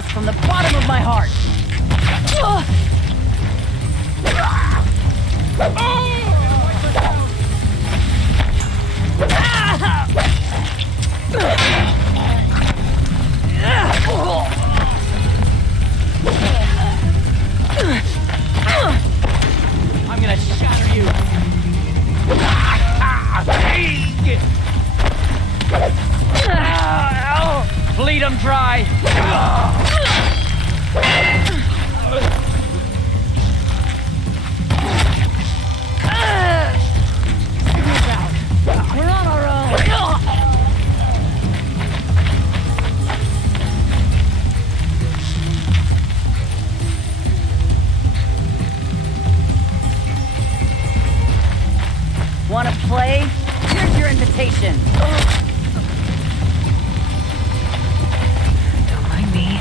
this from the bottom of my heart. I'm gonna shatter you. Bleed them dry. We're on our own. Wanna play? Here's your invitation. Don't mind me.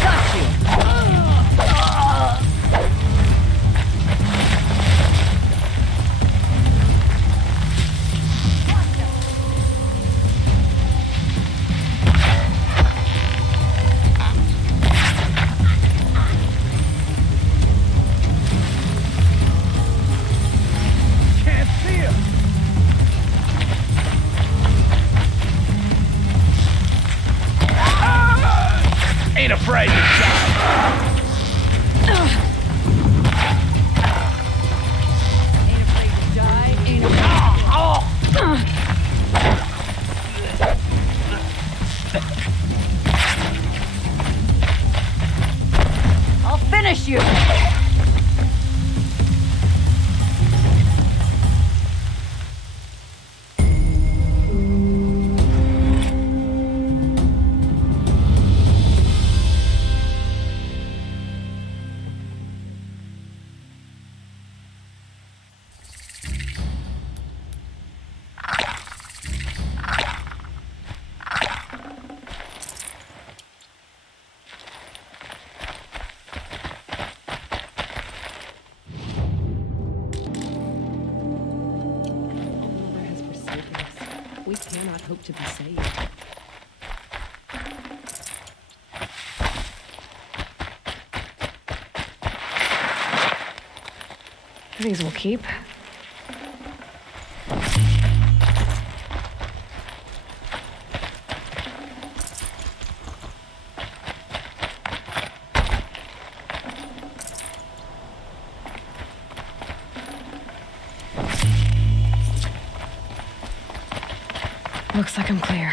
Got you. Can't see him. Ain't afraid to die. Ain't afraid to die. Ain't afraid. I'll finish you. Has forsaken us. We cannot hope to be saved. These will keep. Looks like I'm clear.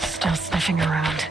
Still sniffing around.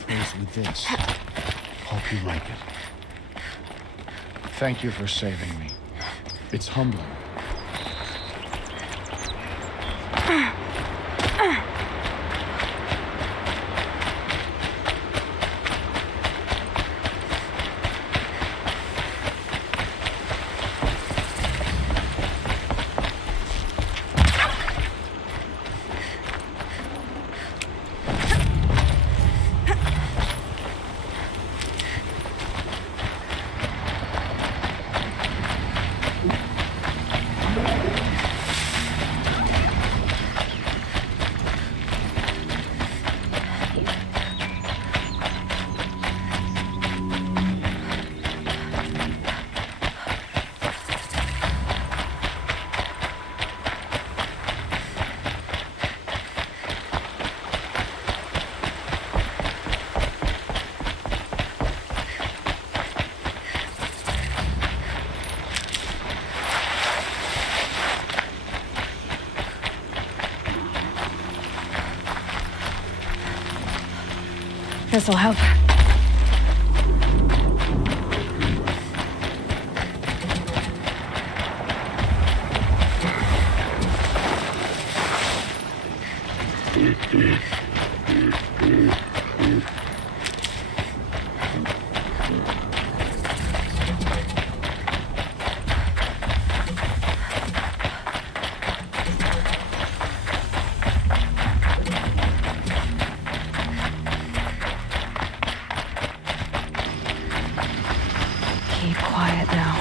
composed with this. Hope you like it. Thank you for saving me. It's humbling. This'll help. Keep quiet now.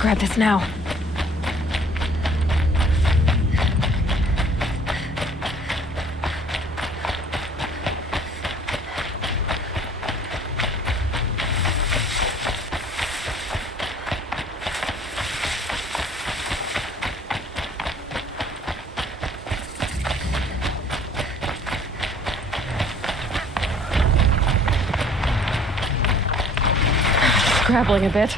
Grab this now. Scrabbling a bit.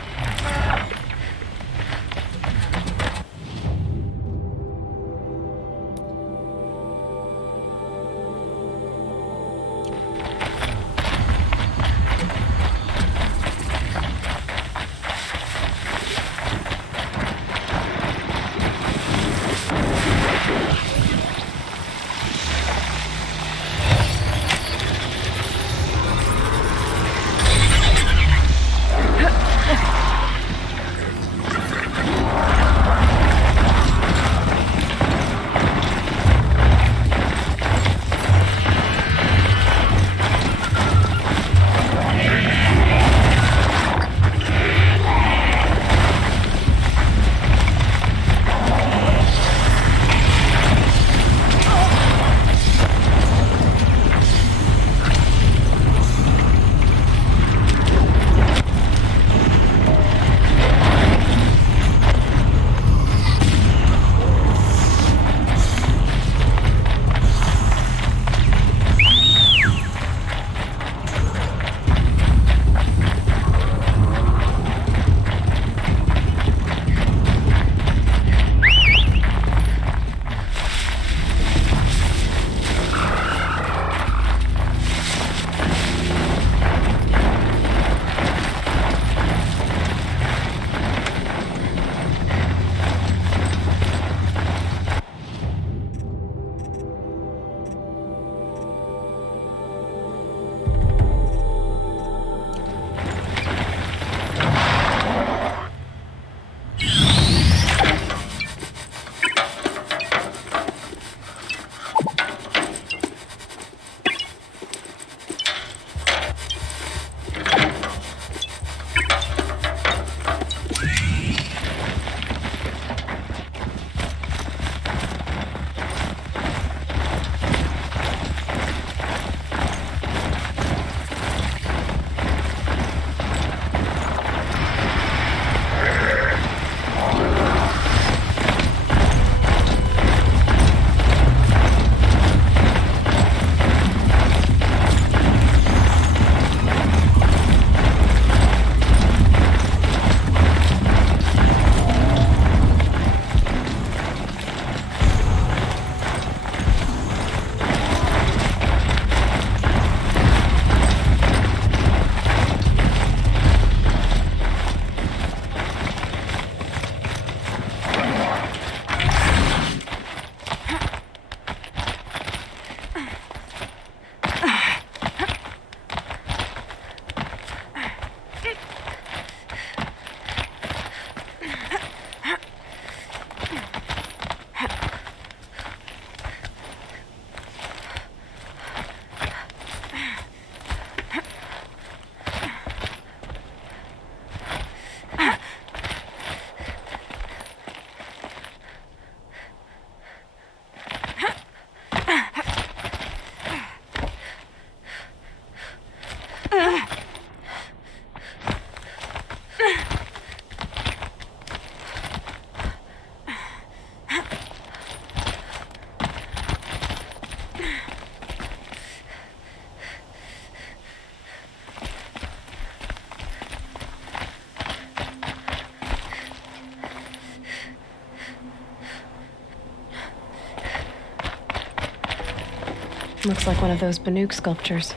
Looks like one of those Banuk sculptures.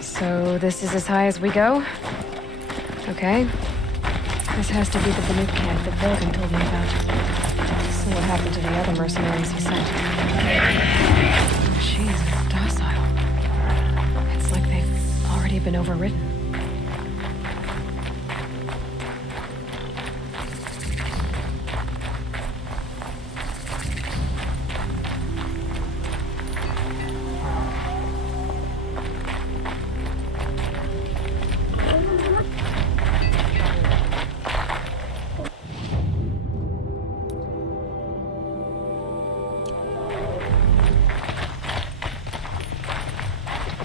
So this is as high as we go? Okay. This has to be the Banuk camp that Vulcan told me about. So what happened to the other mercenaries he sent? The machines are docile. It's like they've already been overridden.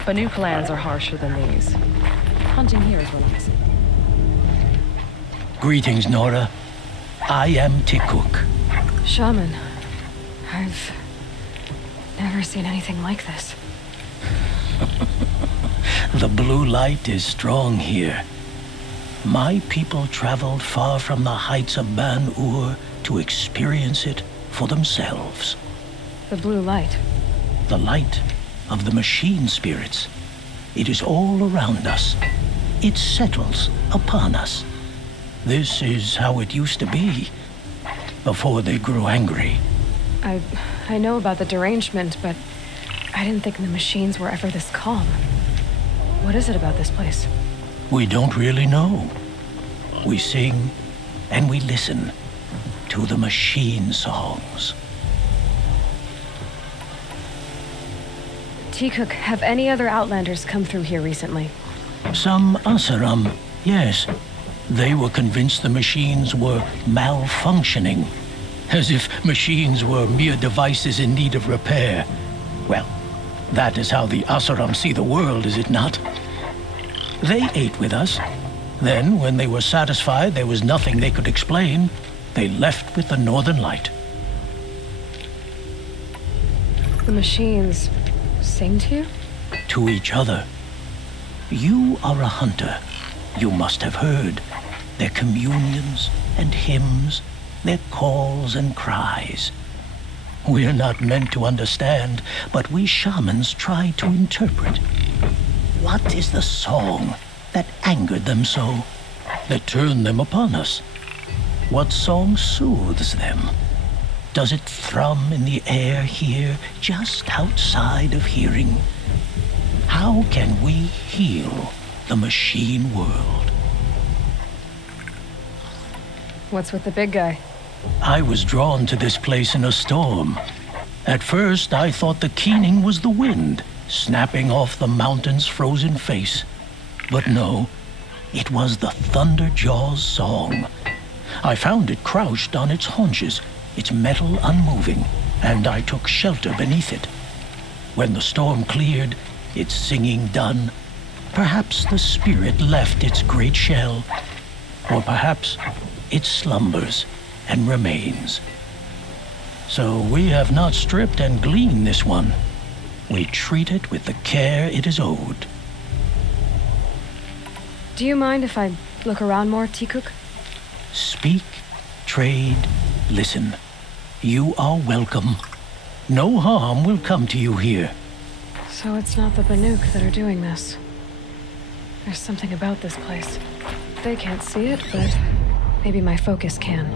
Banuk lands are harsher than these. Hunting here is relaxing. Greetings, Nora. I am Tikuk. Shaman, I've never seen anything like this. The blue light is strong here. My people traveled far from the heights of Ban-Ur to experience it for themselves. The blue light. The light of the machine spirits. It is all around us. It settles upon us. This is how it used to be, before they grew angry. I know about the derangement, but I didn't think the machines were ever this calm. What is it about this place? We don't really know. We sing and we listen to the machine songs. Tikuk, have any other Outlanders come through here recently? Some Asaram, yes. They were convinced the machines were malfunctioning, as if machines were mere devices in need of repair. Well, that is how the Asaram see the world, is it not? They ate with us. Then, when they were satisfied there was nothing they could explain, they left with the Northern Light. The machines sing to you? To each other. You are a hunter. You must have heard their communions and hymns, their calls and cries. We're not meant to understand, but we shamans try to interpret. What is the song that angered them so, that turned them upon us? What song soothes them? Does it thrum in the air here, just outside of hearing? How can we heal the machine world? What's with the big guy? I was drawn to this place in a storm. At first, I thought the keening was the wind, snapping off the mountain's frozen face. But no, it was the Thunderjaw's song. I found it crouched on its haunches, its metal unmoving, and I took shelter beneath it. When the storm cleared, its singing done, perhaps the spirit left its great shell, or perhaps it slumbers and remains. So we have not stripped and gleaned this one. We treat it with the care it is owed. Do you mind if I look around more, Tikuk? Speak, trade, listen. You are welcome. No harm will come to you here. So it's not the Banuk that are doing this. There's something about this place. They can't see it, but maybe my focus can.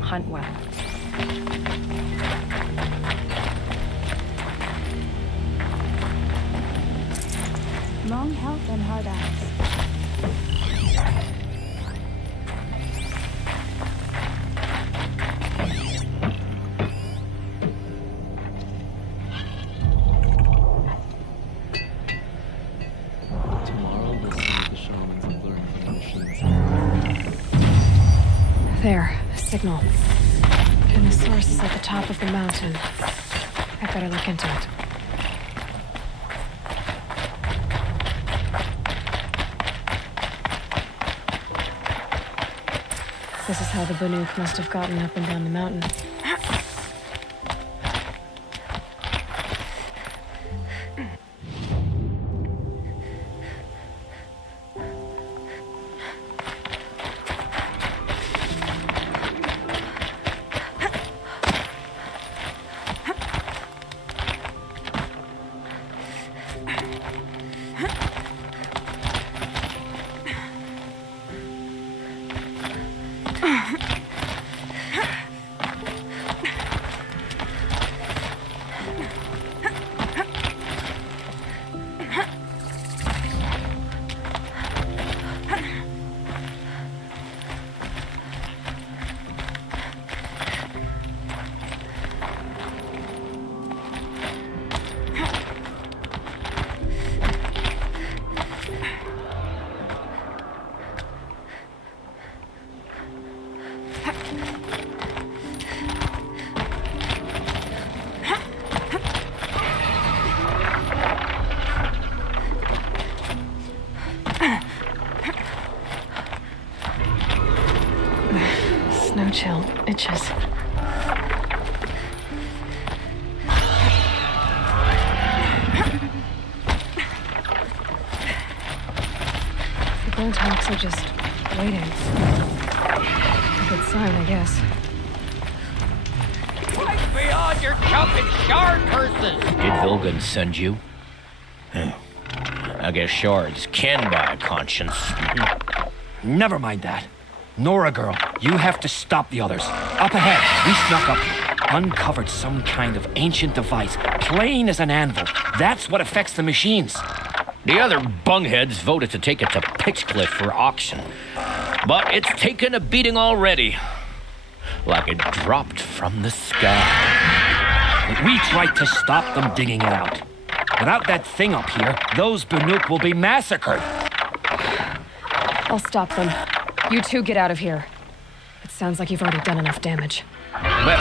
Hunt well. Long health and hard eyes. signal. And the source is at the top of the mountain. I better look into it. This is how the Banuk must have gotten up and down the mountain. Snow chill itches. The gold hawks are just waiting. A good sign, I guess. Right beyond your jumping shark curses! Did Vilgan send you? I guess shards can buy a conscience. Never mind that. Nora girl, you have to stop the others. Up ahead, we snuck up here, uncovered some kind of ancient device, plain as an anvil. That's what affects the machines. The other bungheads voted to take it to Pitchcliff for auction. But it's taken a beating already. Like it dropped from the sky. We tried to stop them digging it out. Without that thing up here, those Banuk will be massacred. I'll stop them. You two get out of here. It sounds like you've already done enough damage. Well,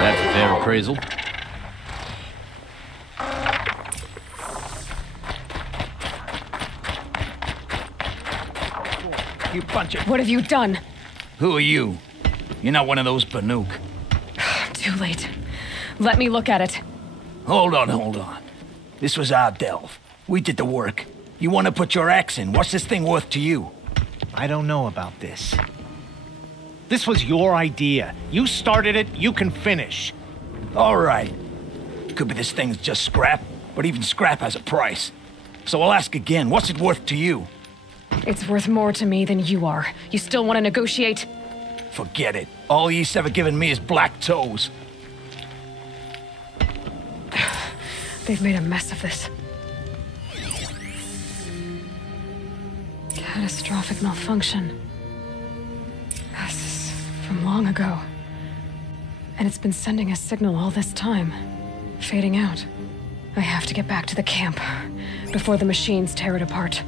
that's a fair appraisal. You bunch of... What have you done? Who are you? You're not one of those Banuk. Too late. Let me look at it. Hold on. This was our delve. We did the work. You want to put your axe in? What's this thing worth to you? I don't know about this. This was your idea. You started it, you can finish. All right. Could be this thing's just scrap, but even scrap has a price. So I'll ask again, what's it worth to you? It's worth more to me than you are. You still want to negotiate? Forget it. All Yeast's ever given me is black toes. They've made a mess of this. Catastrophic malfunction. This is from long ago. And it's been sending a signal all this time. Fading out. I have to get back to the camp before the machines tear it apart.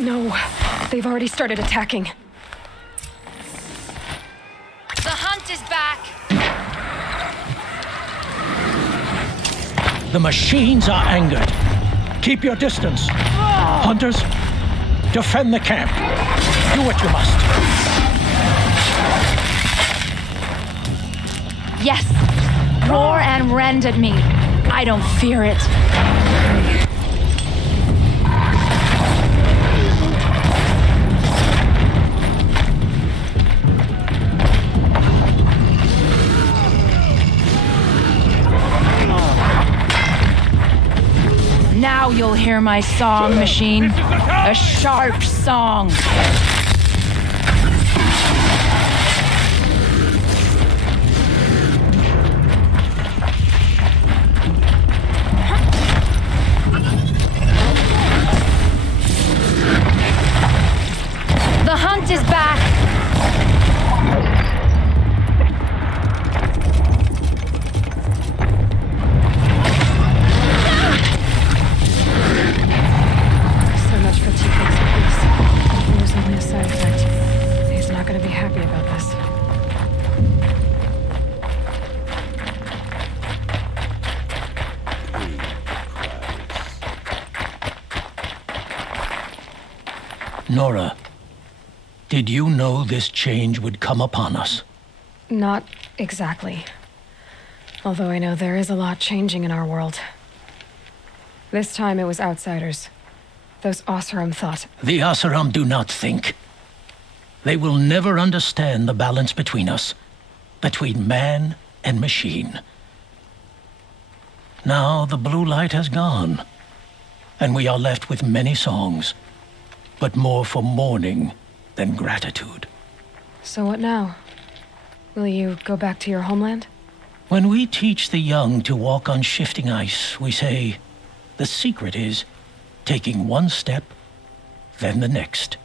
No, they've already started attacking. The hunt is back! The machines are angered. Keep your distance. Hunters, defend the camp. Do what you must. Yes! Roar and rend at me. I don't fear it. Now you'll hear my song, machine. A sharp song. Nora, did you know this change would come upon us? Not exactly. Although I know there is a lot changing in our world. This time it was outsiders. Those Oseram thought. The Oseram do not think. They will never understand the balance between us. Between man and machine. Now the blue light has gone. And we are left with many songs. But more for mourning than gratitude. So what now? Will you go back to your homeland? When we teach the young to walk on shifting ice, we say, the secret is taking one step, then the next.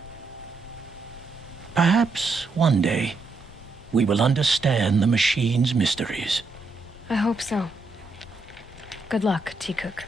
Perhaps one day, we will understand the machine's mysteries. I hope so. Good luck, T-Cook.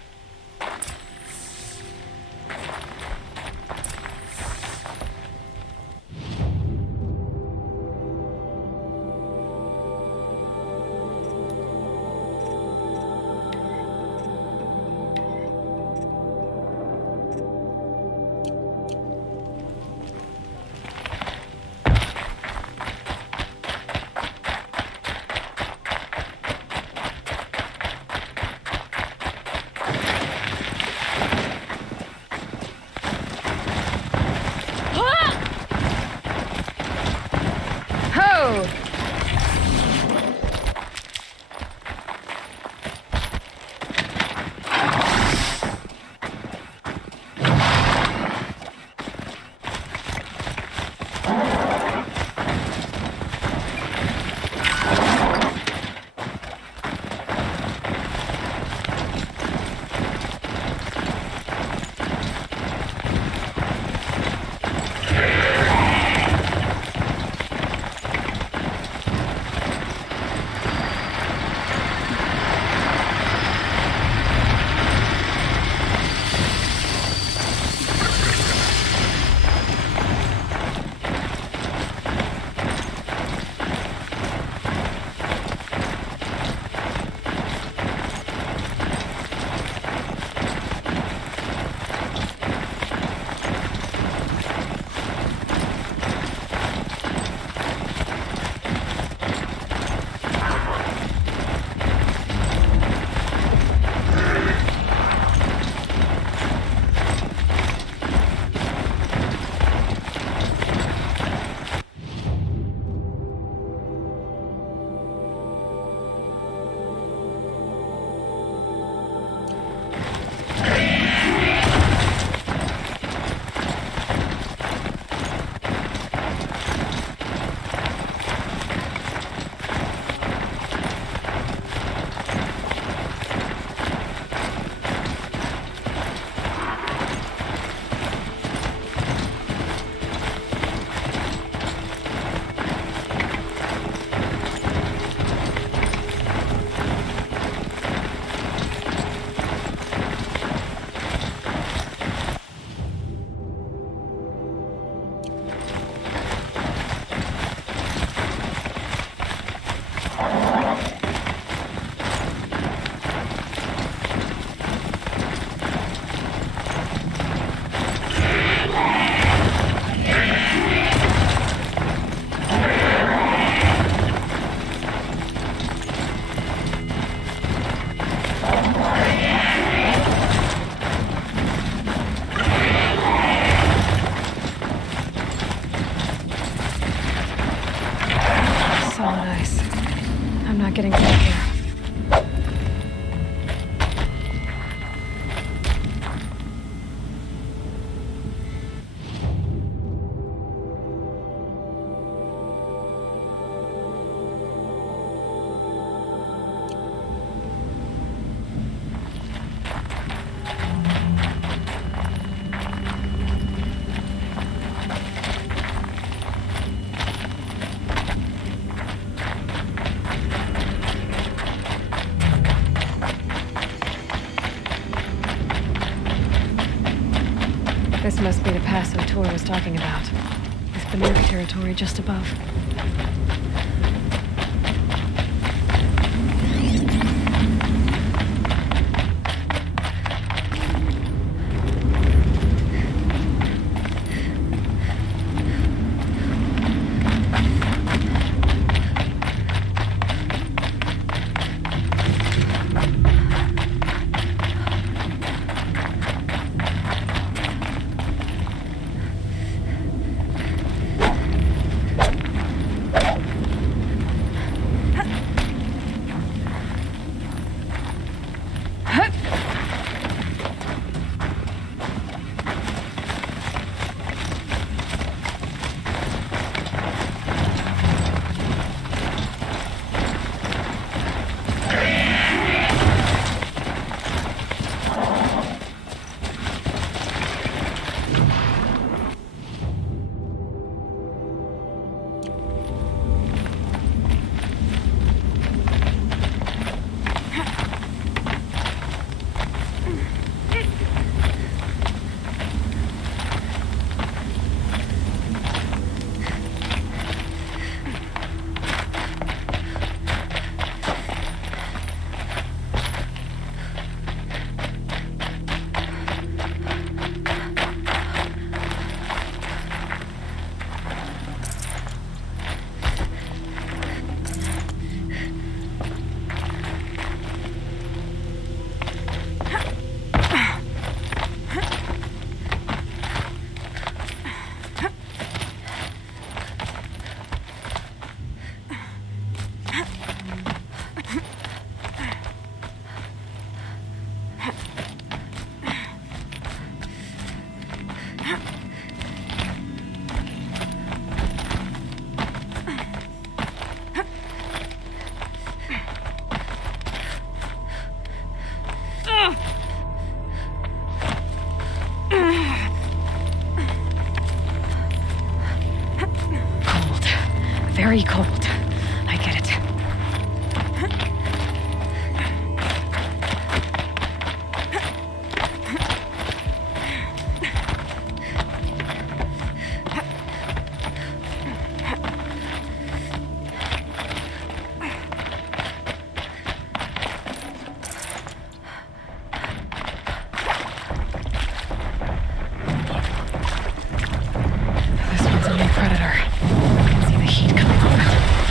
getting back here. This must be the pass O'Toole was talking about. With Banuk territory just above. very cold. I get it. This one's a new predator. I can see the heat coming off it.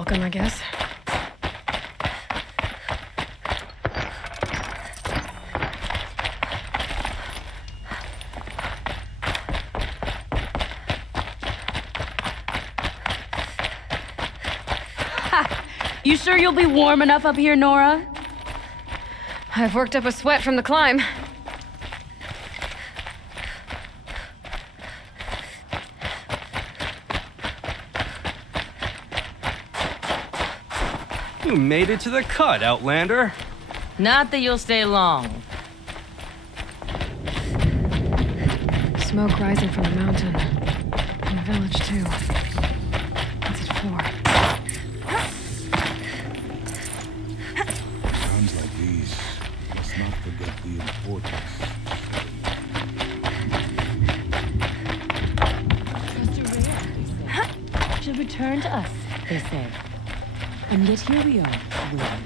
welcome, I guess. You sure you'll be warm enough up here, Nora? I've worked up a sweat from the climb. You made it to the cut, Outlander. Not that you'll stay long. Smoke rising from the mountain. And the village, too. What's it for? Times like these, let's not forget the importance. She'll return to us, they say. And yet here we are, waiting.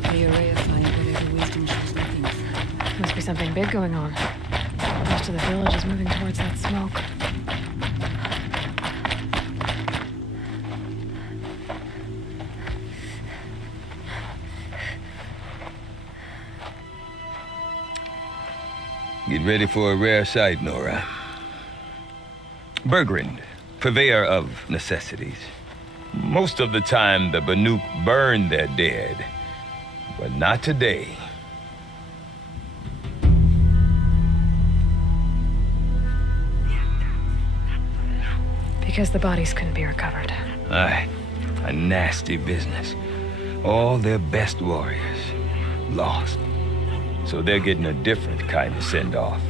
The array of fire, whatever wisdom she was looking for. Must be something big going on. Most of the village is moving towards that smoke. Get ready for a rare sight, Nora. Bergrand, purveyor of necessities. Most of the time, the Banuk burn their dead, but not today. Because the bodies couldn't be recovered. Aye, a nasty business. All their best warriors lost. So they're getting a different kind of send-off.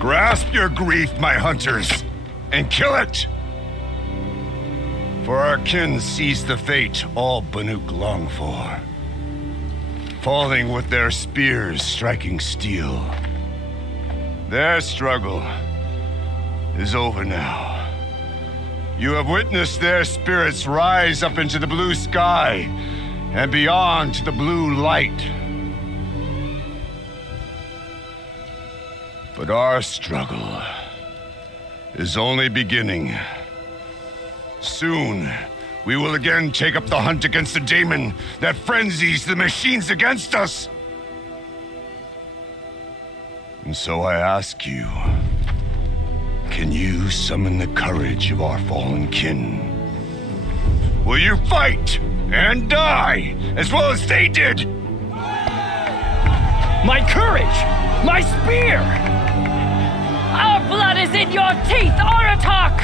Grasp your grief, my hunters, and kill it! For our kin sees the fate all Banuk long for. Falling with their spears striking steel. Their struggle is over now. You have witnessed their spirits rise up into the blue sky and beyond to the blue light. But our struggle is only beginning. Soon, we will again take up the hunt against the daemon that frenzies the machines against us. And so I ask you, can you summon the courage of our fallen kin? Will you fight and die as well as they did? My courage! My spear! Our blood is in your teeth, Aratak!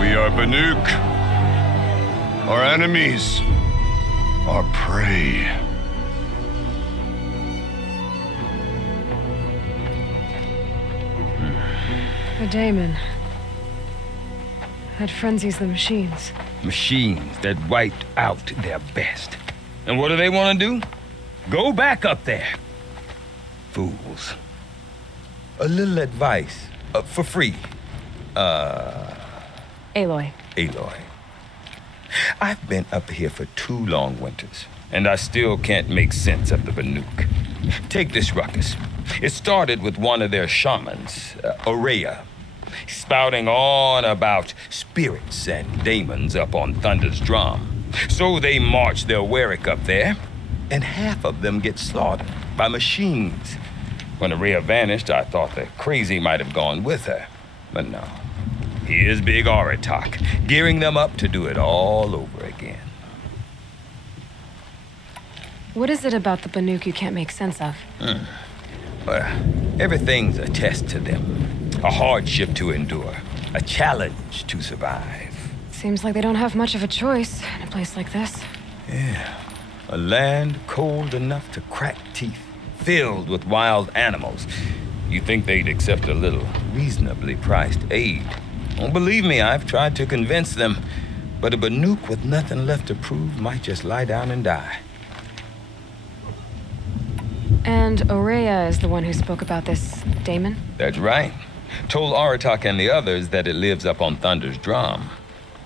We are Banuk. Our enemies are prey. The daemon. That frenzies the machines. Machines that wiped out their best. And what do they want to do? Go back up there. Fools. A little advice, for free. Aloy. Aloy. I've been up here for 2 long winters, and I still can't make sense of the Banuk. Take this ruckus. It started with one of their shamans, Aurea, spouting on about spirits and demons up on Thunder's drum. So they marched their Warwick up there, and half of them get slaughtered by machines. When Aurea vanished, I thought the crazy might have gone with her. But no. Here's Big Aratak, gearing them up to do it all over again. What is it about the Banuk you can't make sense of? Well, everything's a test to them. A hardship to endure. A challenge to survive. Seems like they don't have much of a choice in a place like this. Yeah. A land cold enough to crack teeth, filled with wild animals. You think they'd accept a little reasonably priced aid. Well, believe me, I've tried to convince them. But a Banuk with nothing left to prove might just lie down and die. And Aurea is the one who spoke about this daemon? That's right. Told Aratak and the others that it lives up on Thunder's drum.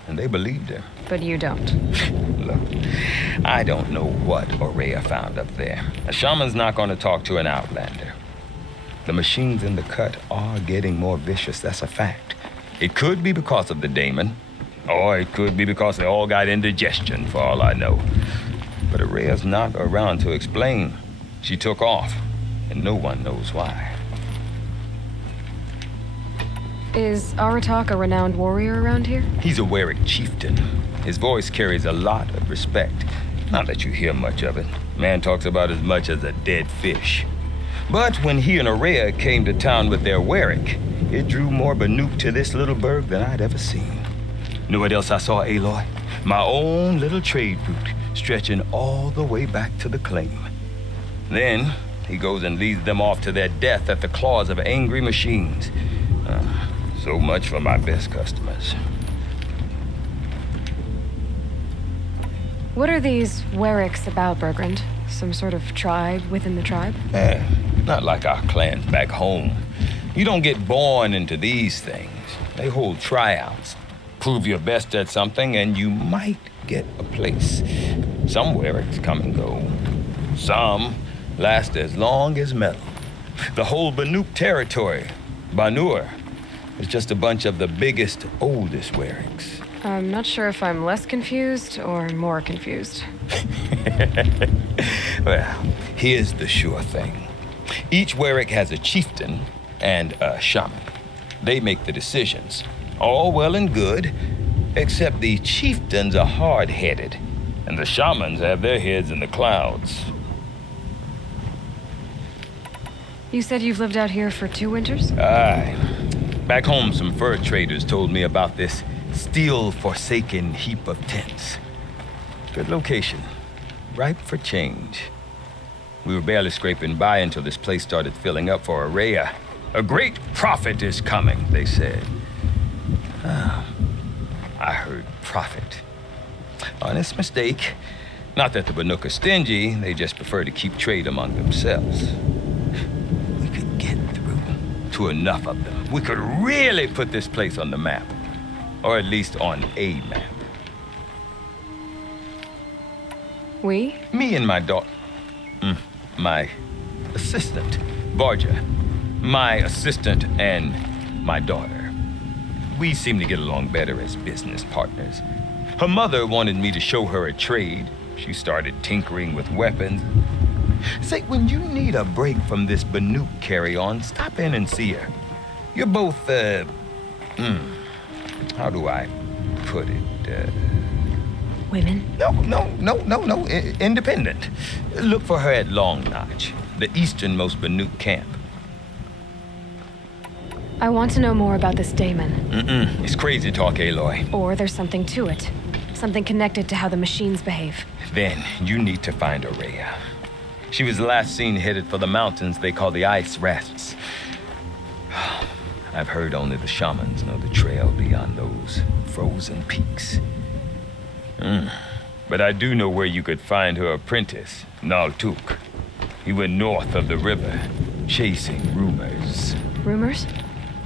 And they believed him. But you don't. Look, I don't know what Aurea found up there. A shaman's not going to talk to an outlander. The machines in the cut are getting more vicious, that's a fact. It could be because of the daemon, or it could be because they all got indigestion, for all I know. But Aurea's not around to explain. She took off, and no one knows why. Is Aratak a renowned warrior around here? He's a Warwick chieftain. His voice carries a lot of respect. Not that you hear much of it. Man talks about as much as a dead fish. But when he and Aurea came to town with their Warwick, it drew more Banuk to this little burg than I'd ever seen. Know what else I saw, Aloy? My own little trade route, stretching all the way back to the claim. Then, he goes and leads them off to their death at the claws of angry machines. So much for my best customers. What are these Warwicks about, Bergrand? Some sort of tribe within the tribe? Not like our clans back home. You don't get born into these things. They hold tryouts. Prove your best at something and you might get a place. Some Warwicks come and go. Some last as long as metal. The whole Banuk territory, Banur, is just a bunch of the biggest, oldest Warwicks. I'm not sure if I'm less confused or more confused. Well, here's the sure thing. Each Warwick has a chieftain and a shaman. They make the decisions. All well and good, except the chieftains are hard-headed, and the shamans have their heads in the clouds. You said you've lived out here for 2 winters? Aye. Back home, some fur traders told me about this steel-forsaken heap of tents. Good location. Ripe for change. We were barely scraping by until this place started filling up for Aurea. A great prophet is coming, they said. I heard prophet. Honest mistake. Not that the Banuk are stingy, they just prefer to keep trade among themselves. We could get through to enough of them. We could really put this place on the map. Or at least on a map. We? Me and my daughter. My assistant, Varja. My assistant and my daughter. We seem to get along better as business partners. Her mother wanted me to show her a trade. She started tinkering with weapons. Say, when you need a break from this Banuk carry-on, stop in and see her. You're both, how do I put it? Women? No. Independent. Look for her at Long Notch, the easternmost Banuk camp. I want to know more about this daemon. It's crazy talk, Aloy. Or there's something to it. Something connected to how the machines behave. Then you need to find Aurea. She was last seen headed for the mountains they call the Ice Rasts. I've heard only the shamans know the trail beyond those frozen peaks. But I do know where you could find her apprentice, Naltuk. He went north of the river, chasing rumors. Rumors?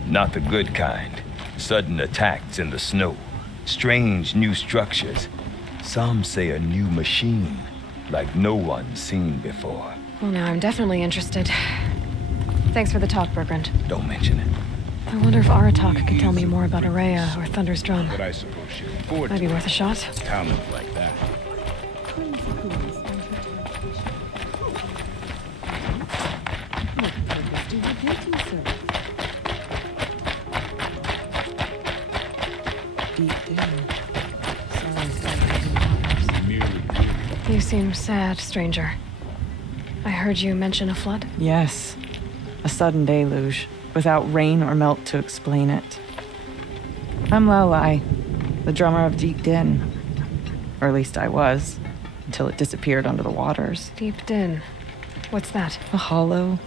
Not the good kind. Sudden attacks in the snow. Strange new structures. Some say a new machine, like no one's seen before. Well, now I'm definitely interested. Thanks for the talk, Bergrand. Don't mention it. I wonder if Aratak could tell me more about Araya or Thunder's drum. But I suppose she can afford Might be to. worth a shot. Talent like that. You seem sad, stranger. I heard you mention a flood? Yes. A sudden deluge, without rain or melt to explain it. I'm Lelai, the drummer of Deep Din. Or at least I was, until it disappeared under the waters. Deep Din. What's that? A hollow,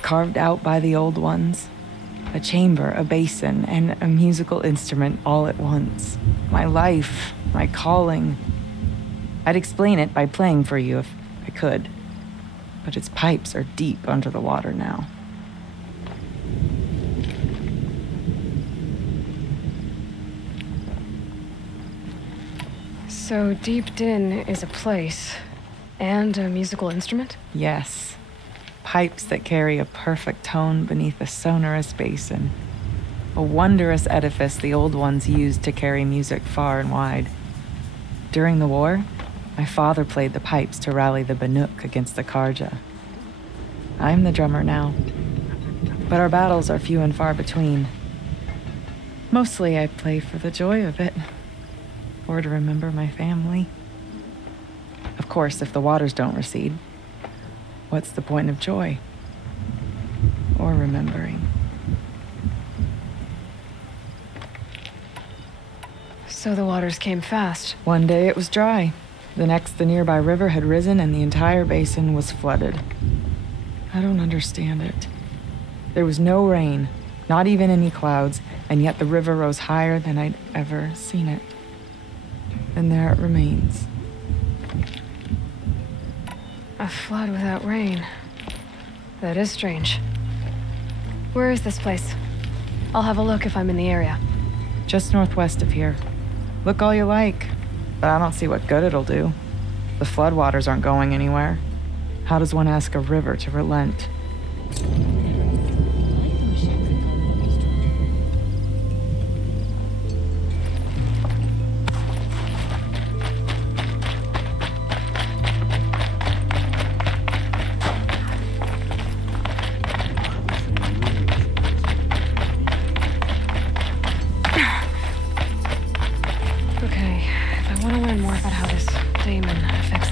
carved out by the old ones. A chamber, a basin, and a musical instrument all at once. My life, my calling. I'd explain it by playing for you if I could. But its pipes are deep under the water now. So Deep Din is a place and a musical instrument? Yes. Pipes that carry a perfect tone beneath a sonorous basin. A wondrous edifice the old ones used to carry music far and wide. During the war, my father played the pipes to rally the Banuk against the Karja. I'm the drummer now, but our battles are few and far between. Mostly I play for the joy of it, or to remember my family. Of course, if the waters don't recede, what's the point of joy? Or remembering? So the waters came fast. One day it was dry. The next, the nearby river had risen and the entire basin was flooded. I don't understand it. There was no rain, not even any clouds, and yet the river rose higher than I'd ever seen it. And there it remains. A flood without rain. That is strange. Where is this place? I'll have a look if I'm in the area. Just northwest of here. Look all you like, but I don't see what good it'll do. The floodwaters aren't going anywhere. How does one ask a river to relent?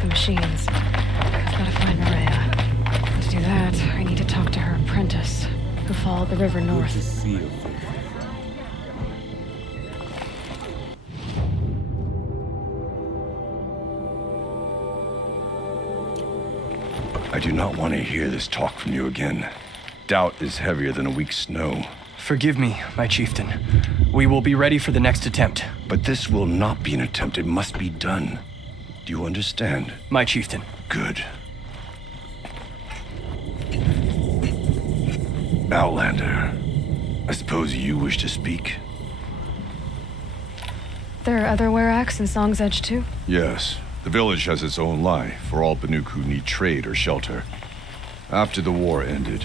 Machines. I've got to find Araya. To do that, I need to talk to her apprentice, who followed the river north. I do not want to hear this talk from you again. Doubt is heavier than a week's snow. Forgive me, my chieftain. We will be ready for the next attempt. But this will not be an attempt. It must be done. Do you understand? My chieftain. Good. Outlander, I suppose you wish to speak? There are other Weraks in Song's Edge too? Yes. The village has its own life for all Banuk who need trade or shelter. After the war ended,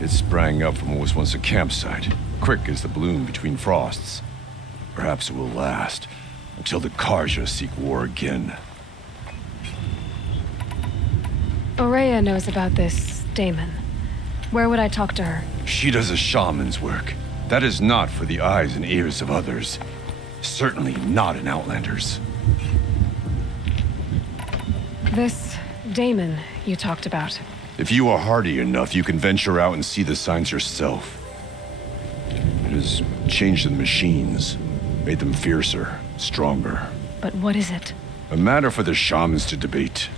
it sprang up from what was once a campsite, quick as the bloom between frosts. Perhaps it will last until the Karja seek war again. Araya knows about this Damon. Where would I talk to her? She does a shaman's work. That is not for the eyes and ears of others. Certainly not an Outlander's. This Damon you talked about. If you are hardy enough, you can venture out and see the signs yourself. It has changed the machines, made them fiercer, stronger. But what is it? A matter for the shamans to debate.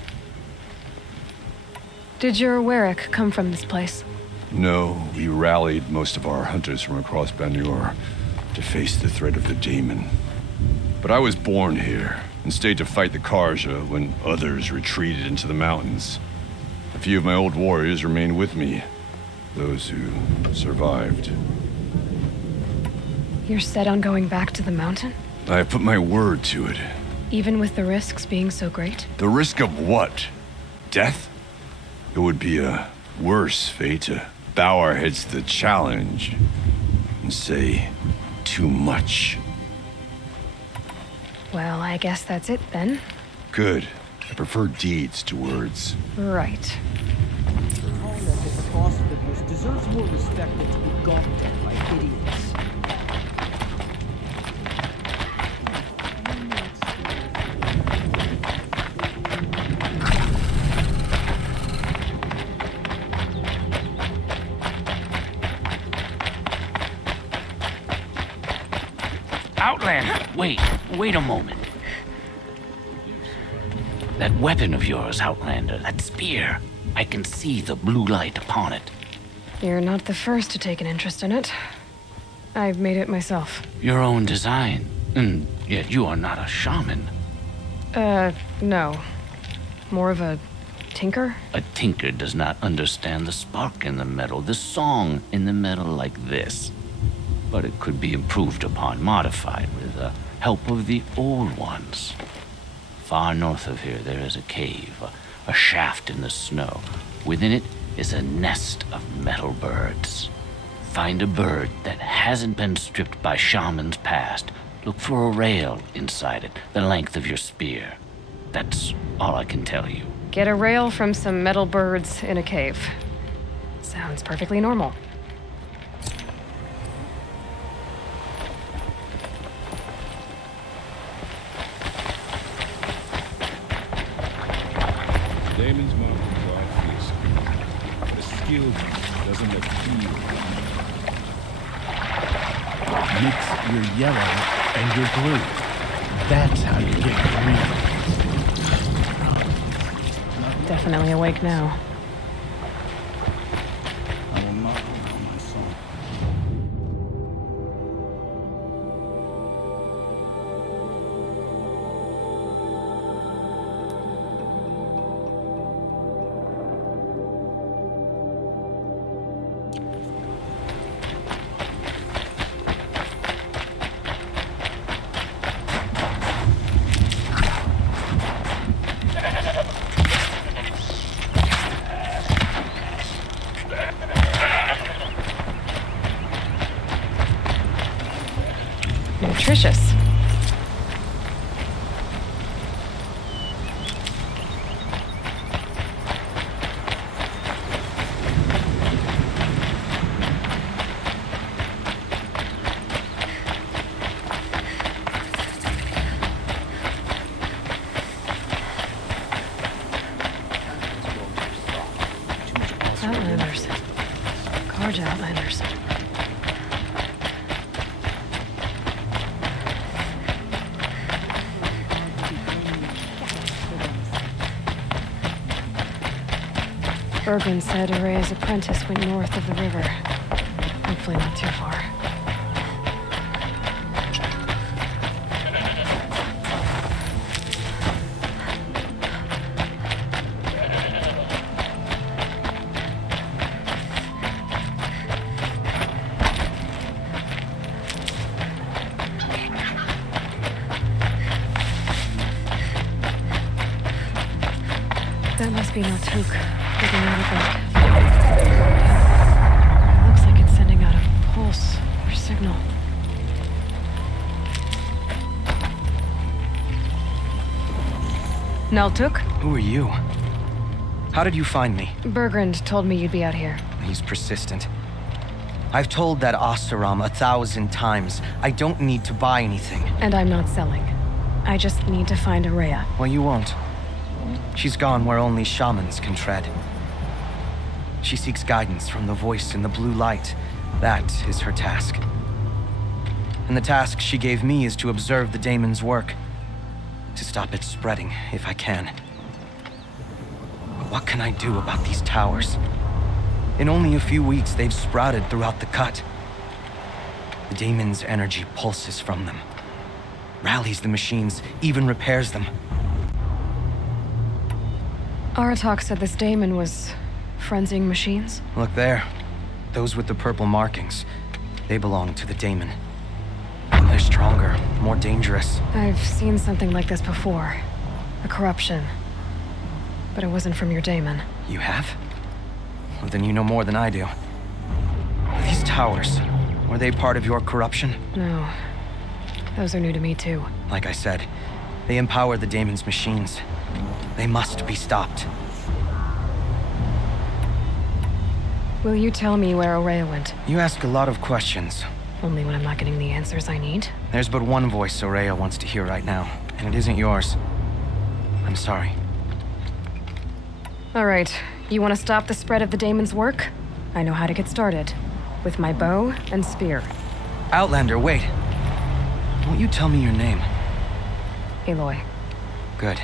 Did your Werak come from this place? No, we rallied most of our hunters from across Banur to face the threat of the Daemon. But I was born here and stayed to fight the Karja when others retreated into the mountains. A few of my old warriors remained with me, those who survived. You're set on going back to the mountain? I have put my word to it. Even with the risks being so great? The risk of what? Death? It would be a worse fate, a Bauer hits the challenge and say too much. Well, I guess that's it then. Good. I prefer deeds to words. Right. Conduct as a boss figures deserves more respect than to be gawped at by idiots. Outlander, wait a moment. That weapon of yours, Outlander, that spear. I can see the blue light upon it. You're not the first to take an interest in it. I've made it myself. Your own design. And yet you are not a shaman. No. More of a tinker? A tinker does not understand the spark in the metal, the song in the metal like this. But it could be improved upon, modified with the help of the old ones. Far north of here, there is a cave, a shaft in the snow. Within it is a nest of metal birds. Find a bird that hasn't been stripped by shamans past. Look for a rail inside it, the length of your spear. That's all I can tell you. Get a rail from some metal birds in a cave. Sounds perfectly normal. Damon's mountains are fierce. The skilled doesn't let feel. Mix your yellow and your blue. That's how you get green. Definitely awake now. I will not allow my son. Nutritious. Outlanders. Carja Outlanders. Bergman said Araya's apprentice went north of the river. Hopefully not too far. That must be Notuk. Getting out of the... It looks like it's sending out a pulse or signal. Naltuk? Who are you? How did you find me? Bergrand told me you'd be out here. He's persistent. I've told that Oseram 1,000 times. I don't need to buy anything. And I'm not selling. I just need to find Araya. Well, you won't. She's gone where only shamans can tread. She seeks guidance from the voice in the blue light. That is her task. And the task she gave me is to observe the daemon's work. To stop it spreading, if I can. But what can I do about these towers? In only a few weeks, they've sprouted throughout the cut. The daemon's energy pulses from them. Rallies the machines, even repairs them. Aratak said this daemon was frenzying machines? Look there. Those with the purple markings. They belong to the daemon. And they're stronger, more dangerous. I've seen something like this before. A corruption. But it wasn't from your daemon. You have? Well, then you know more than I do. towers. Were they part of your corruption? No. Those are new to me, too. Like I said, they empower the Daemon's machines. They must be stopped. Will you tell me where Aurea went? You ask a lot of questions. Only when I'm not getting the answers I need. There's but one voice Aurea wants to hear right now, and it isn't yours. I'm sorry. All right. You want to stop the spread of the Daemon's work? I know how to get started. With my bow and spear. Outlander, wait. Won't you tell me your name? Aloy. Good.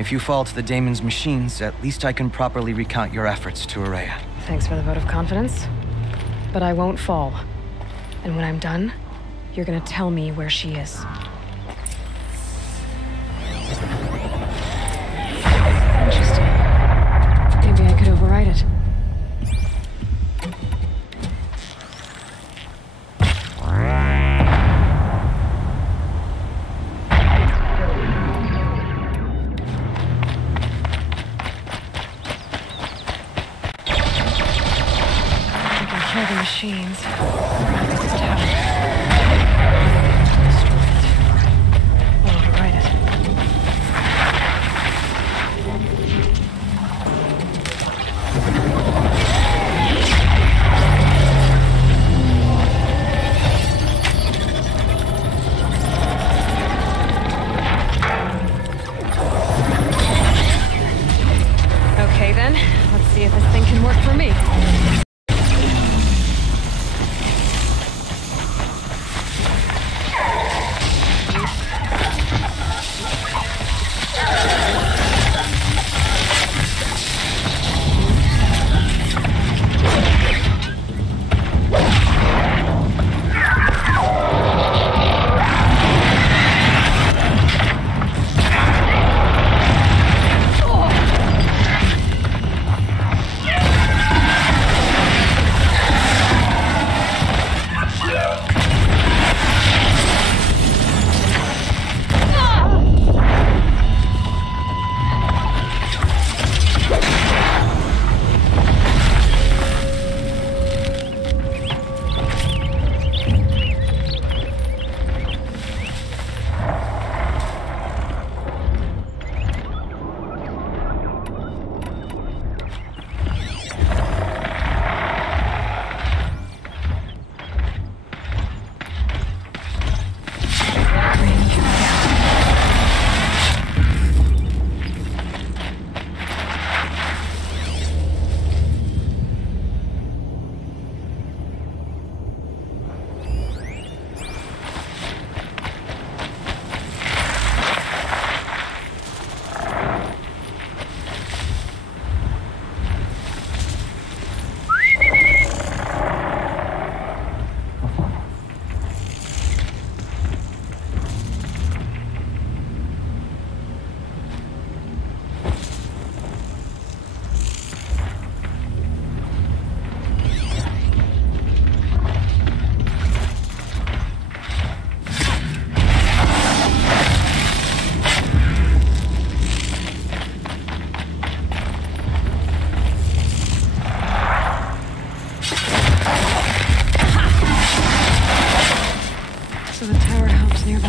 If you fall to the Daemon's machines, at least I can properly recount your efforts to Aurea. Thanks for the vote of confidence. But I won't fall. And when I'm done, you're gonna tell me where she is. Interesting. Maybe I could override it. Kill the machines. This tower. Destroy it. I'll override it. Okay then, let's see if this thing can work for me.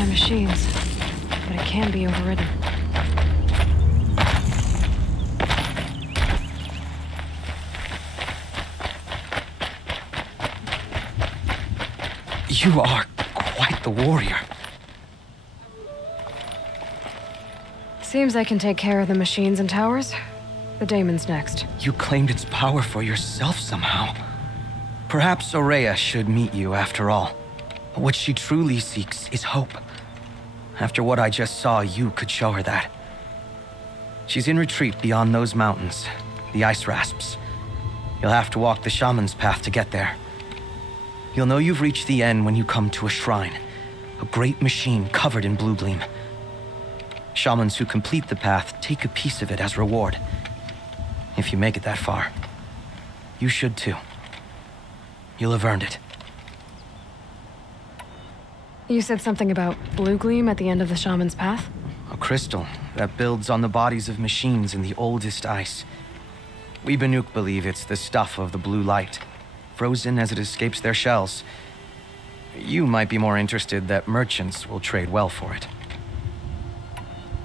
Machines, but it can be overridden. You are quite the warrior. Seems I can take care of the machines and towers. The Daemon's next. You claimed its power for yourself somehow. Perhaps Aurea should meet you after all. What she truly seeks is hope. After what I just saw, you could show her that. She's in retreat beyond those mountains, the ice rasps. You'll have to walk the shaman's path to get there. You'll know you've reached the end when you come to a shrine, a great machine covered in blue gleam. Shamans who complete the path take a piece of it as reward. If you make it that far, you should too. You'll have earned it. You said something about blue gleam at the end of the shaman's path? A crystal that builds on the bodies of machines in the oldest ice. We Banuk believe it's the stuff of the blue light, frozen as it escapes their shells. You might be more interested that merchants will trade well for it.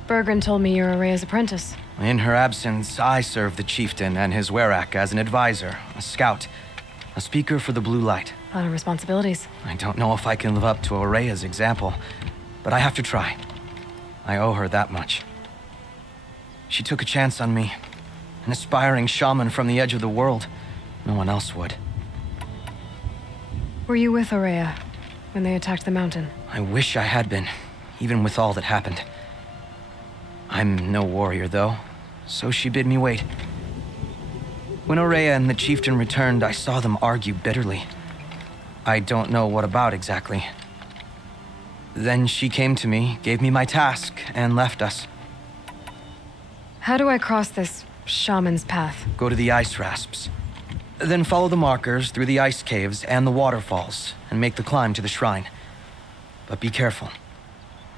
Bergren told me you're Araya's apprentice. In her absence, I serve the chieftain and his werak as an advisor, a scout, a speaker for the Blue Light. A lot of responsibilities. I don't know if I can live up to Araya's example, but I have to try. I owe her that much. She took a chance on me, an aspiring shaman from the edge of the world. No one else would. Were you with Araya when they attacked the mountain? I wish I had been, even with all that happened. I'm no warrior, though, so she bid me wait. When Araya and the chieftain returned, I saw them argue bitterly. I don't know what about exactly. Then she came to me, gave me my task, and left us. How do I cross this shaman's path? Go to the ice rasps. Then follow the markers through the ice caves and the waterfalls, and make the climb to the shrine. But be careful.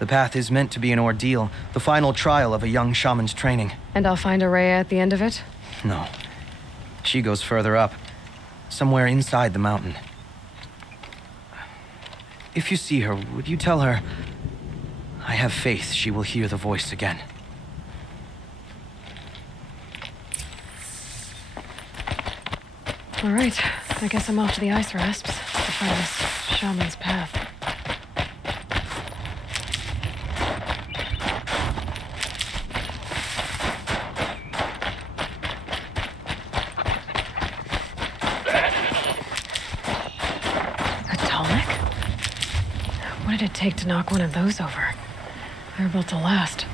The path is meant to be an ordeal, the final trial of a young shaman's training. And I'll find Araya at the end of it? No. She goes further up, somewhere inside the mountain. If you see her, would you tell her, I have faith she will hear the voice again. All right, I guess I'm off to the ice rasps to find this shaman's path. What did it take to knock one of those over? They're built to last.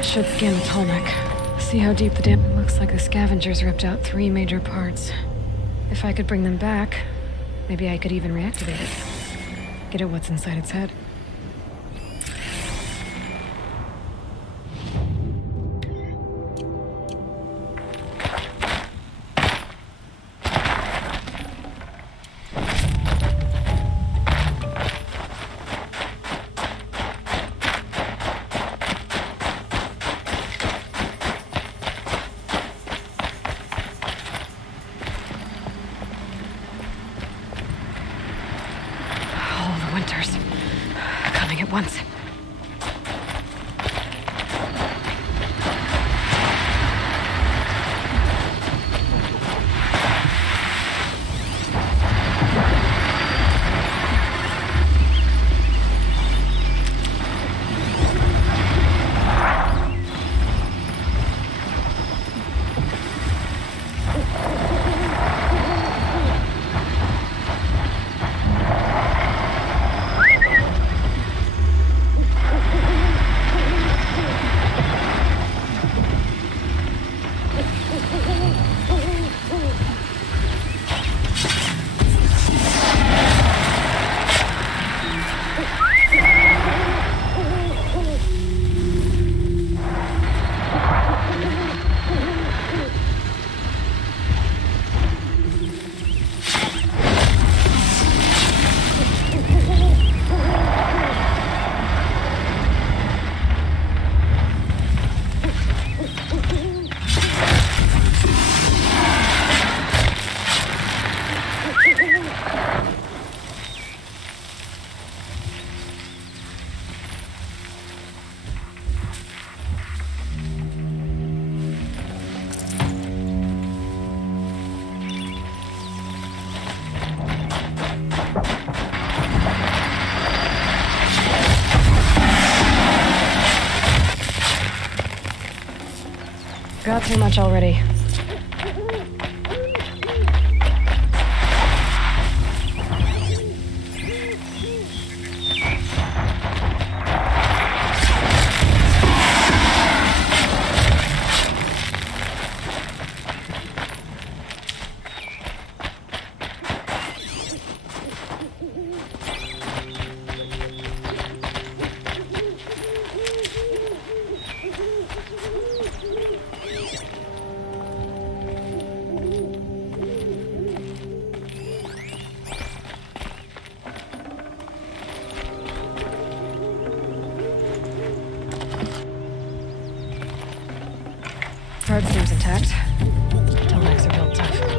Should scan the Tallneck. See how deep the dam... Looks like the scavengers ripped out 3 major parts. If I could bring them back, maybe I could even reactivate it. Get at what's inside its head. Winters. at once. Got too much already. Guard seems intact. Telex are built tough.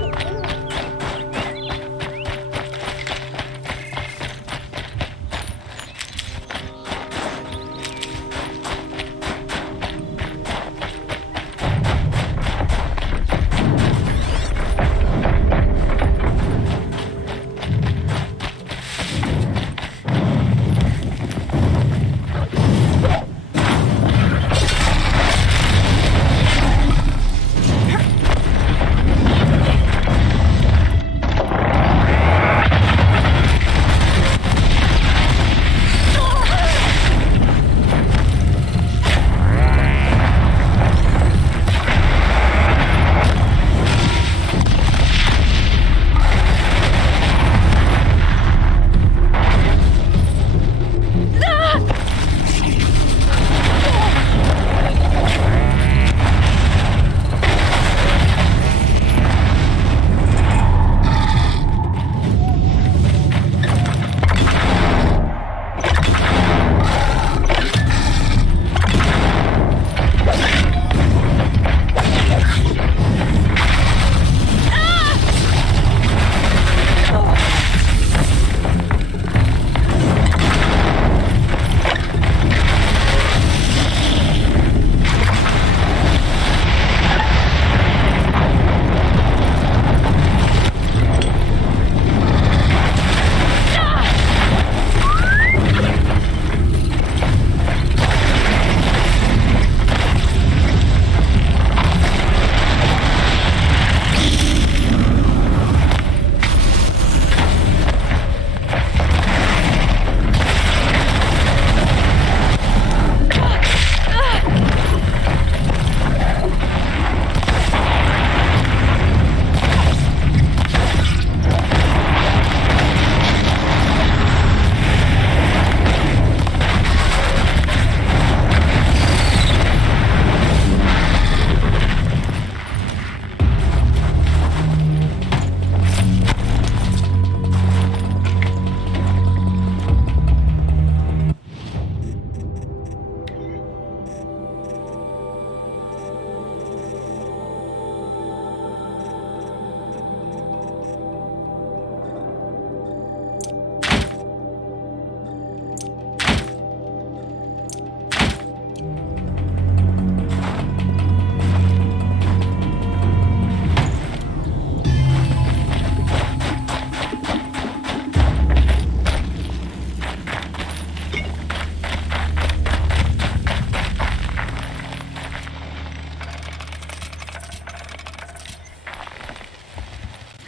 Huh.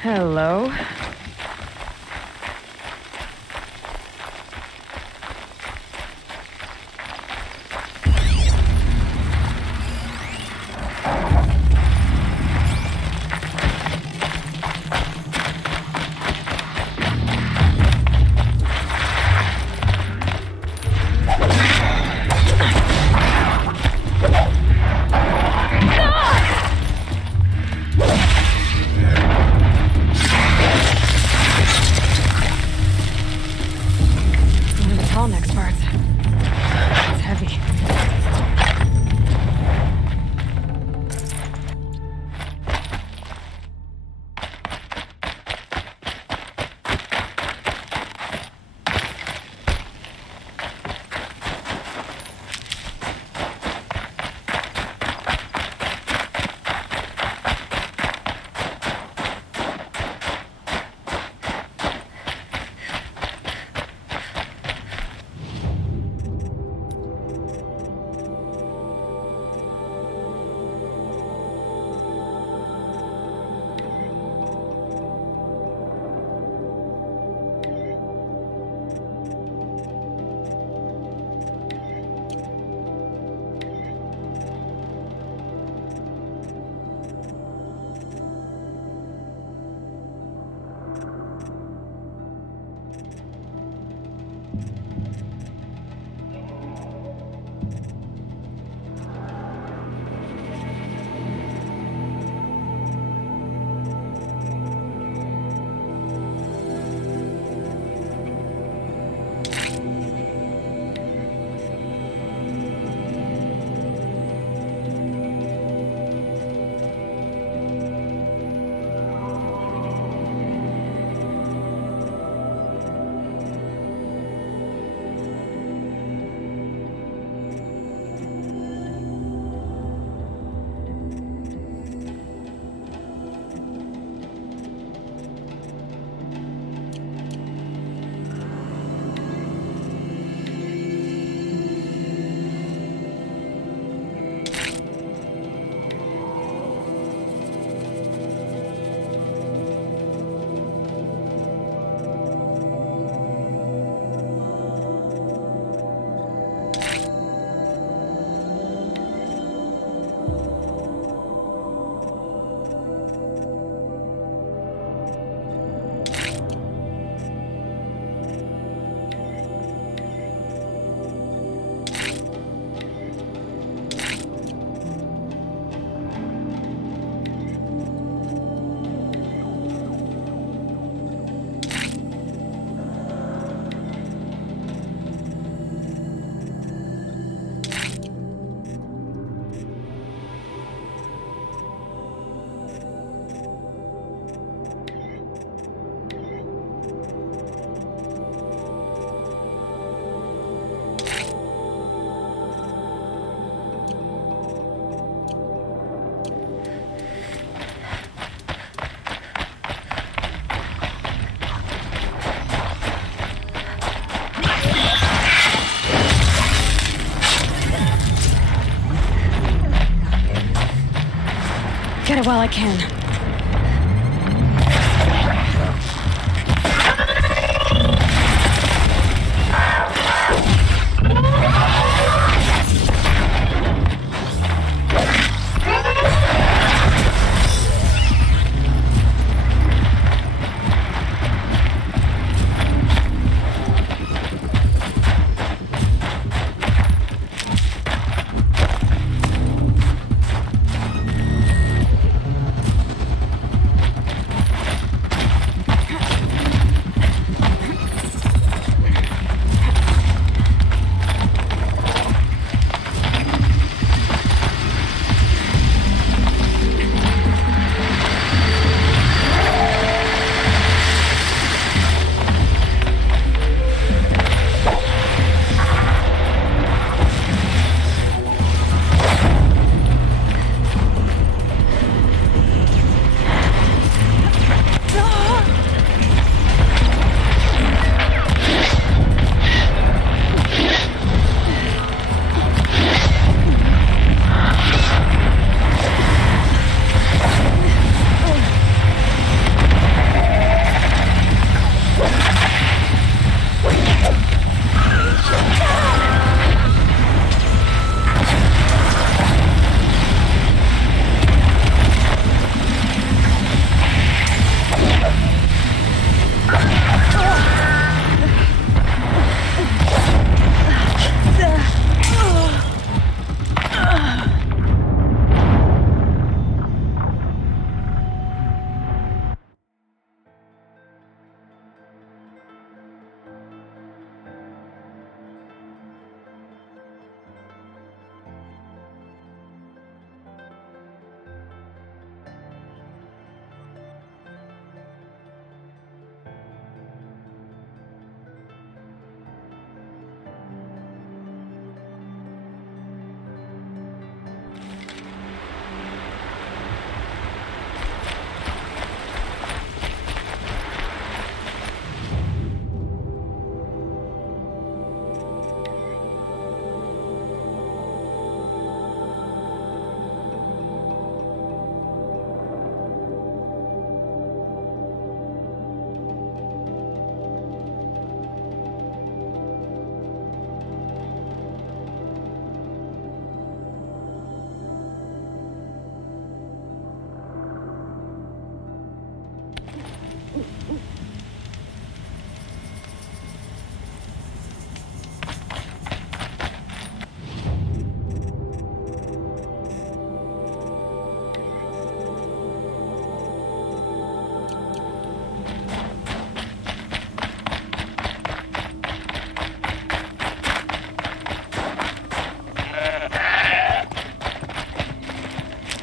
Hello. Get it while I can.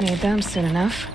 Made them soon enough.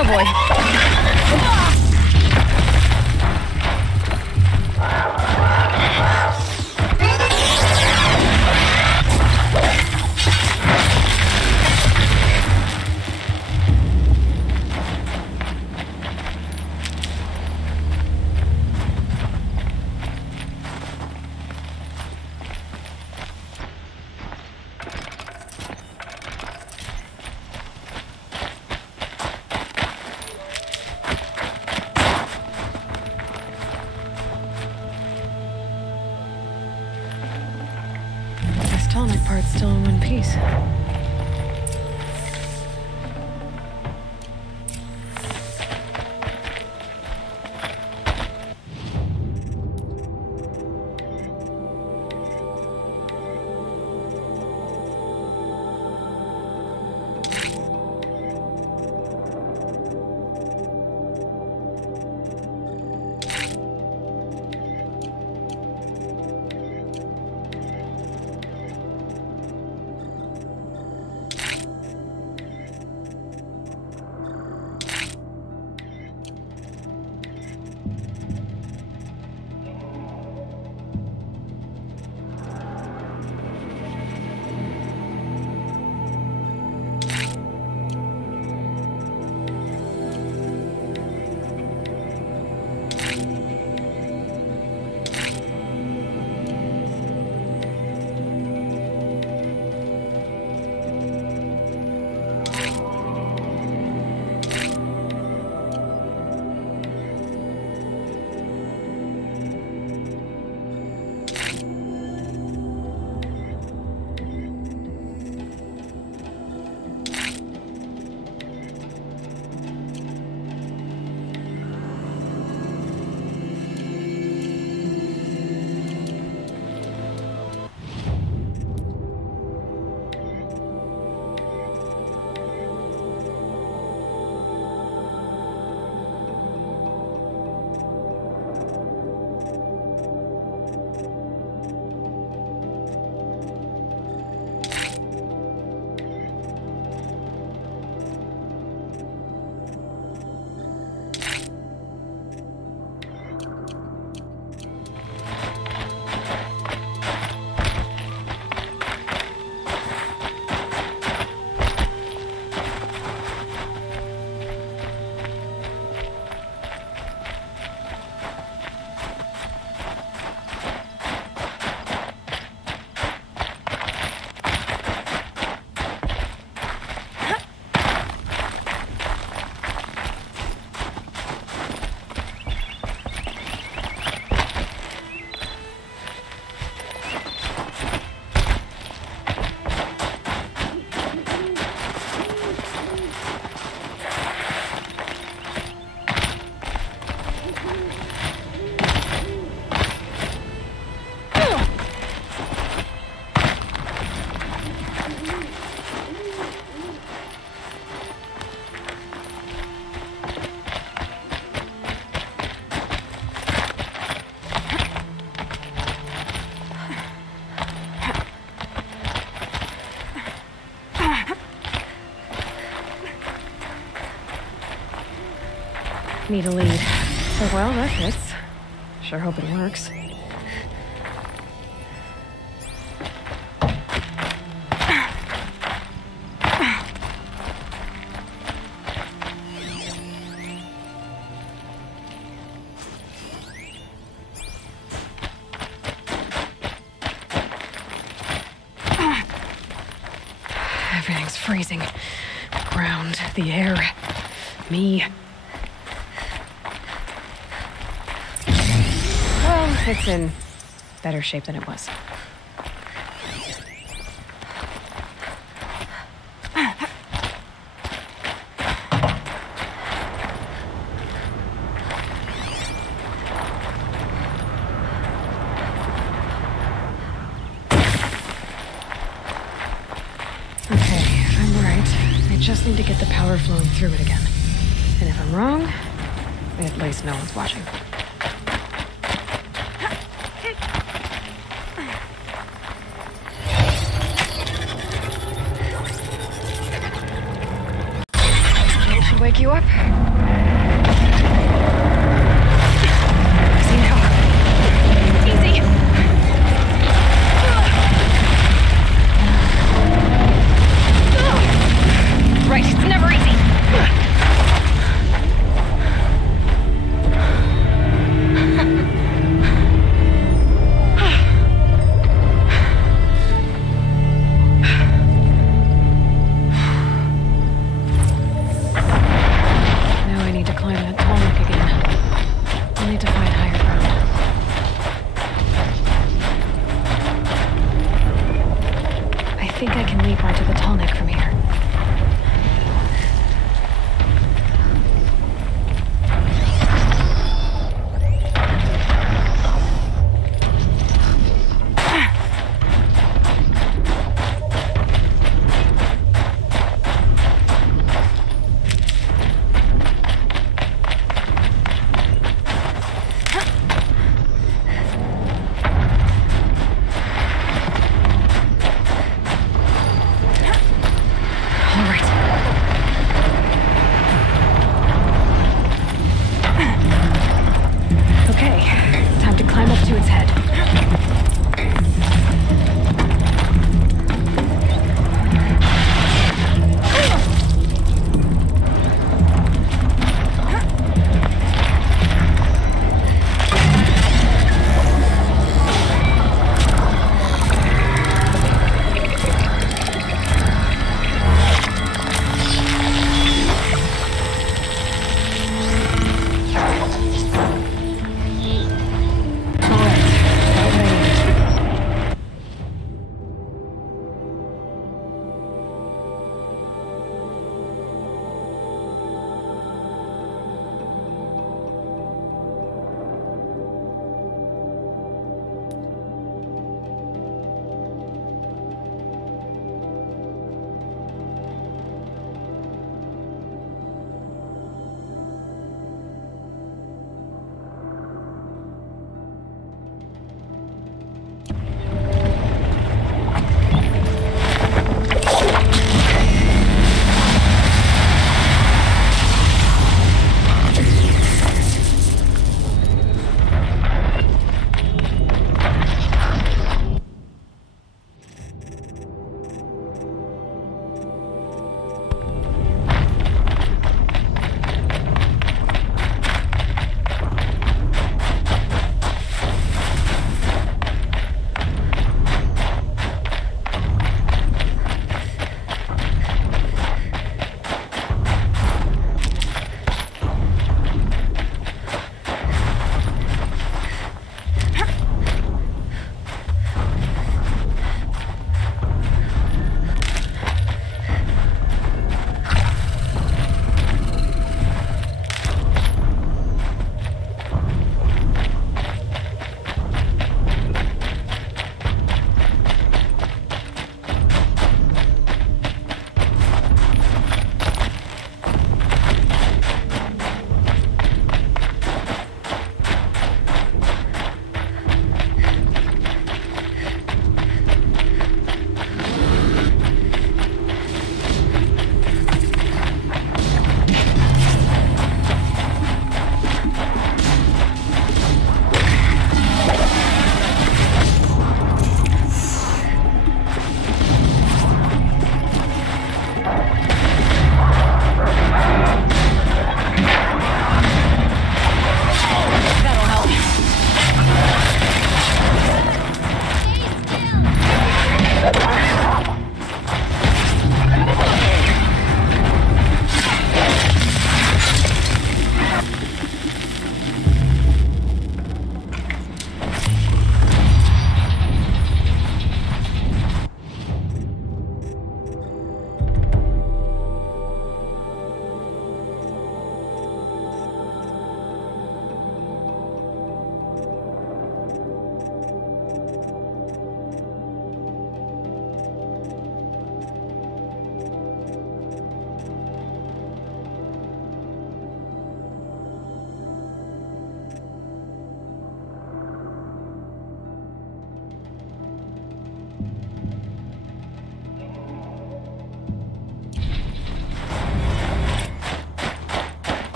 Oh boy. Tonic part's still in one piece. Need a lead. So, well, that fits. Sure hope it works. Everything's freezing. The ground, the air, me. Well, it's in better shape than it was. Just need to get the power flowing through it again. And if I'm wrong, at least no one's watching. It should wake you up. See now. Easy. Right, it's never easy. Now I need to climb that tall neck again. I'll need to find higher ground. I think I can leap onto the tall neck from here.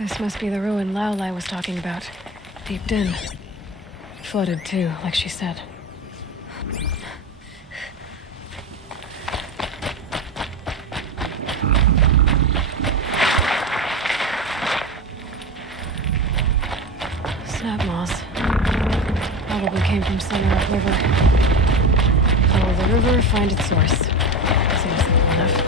This must be the ruin Laolai was talking about. Deeped in. Flooded too, like she said. Snap moss. Probably came from somewhere upriver. Follow the river, find its source. Seems simple enough.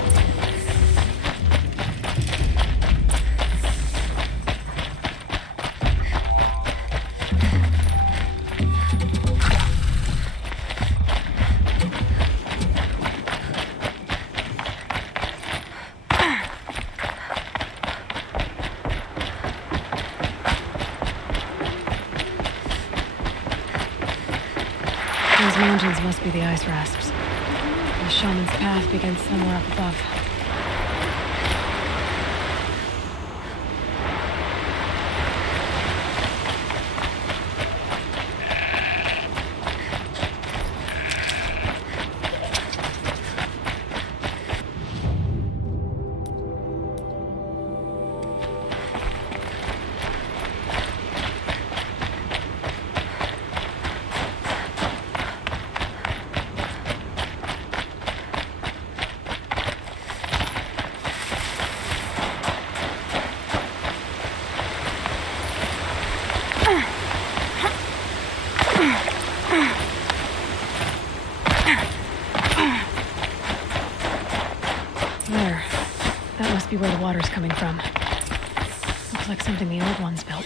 Those mountains must be the ice rasps. The shaman's path begins somewhere up above. There. That must be where the water's coming from. Looks like something the old ones built.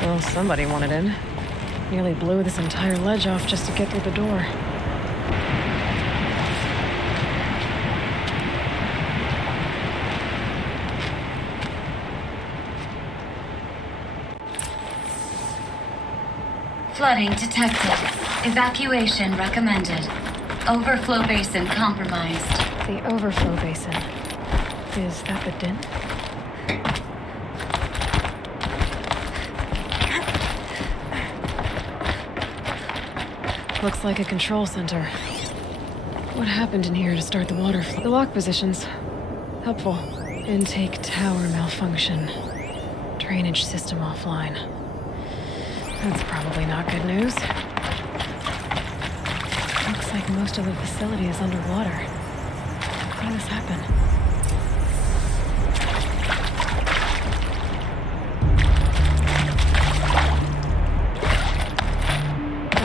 Well, somebody wanted in. Nearly blew this entire ledge off just to get through the door. Flooding detected. Evacuation recommended. Overflow basin compromised. The overflow basin. Is that the din? Looks like a control center. What happened in here to start the water flow? The lock positions. Helpful. Intake tower malfunction. Drainage system offline. That's probably not good news. Looks like most of the facility is underwater. How did this happen?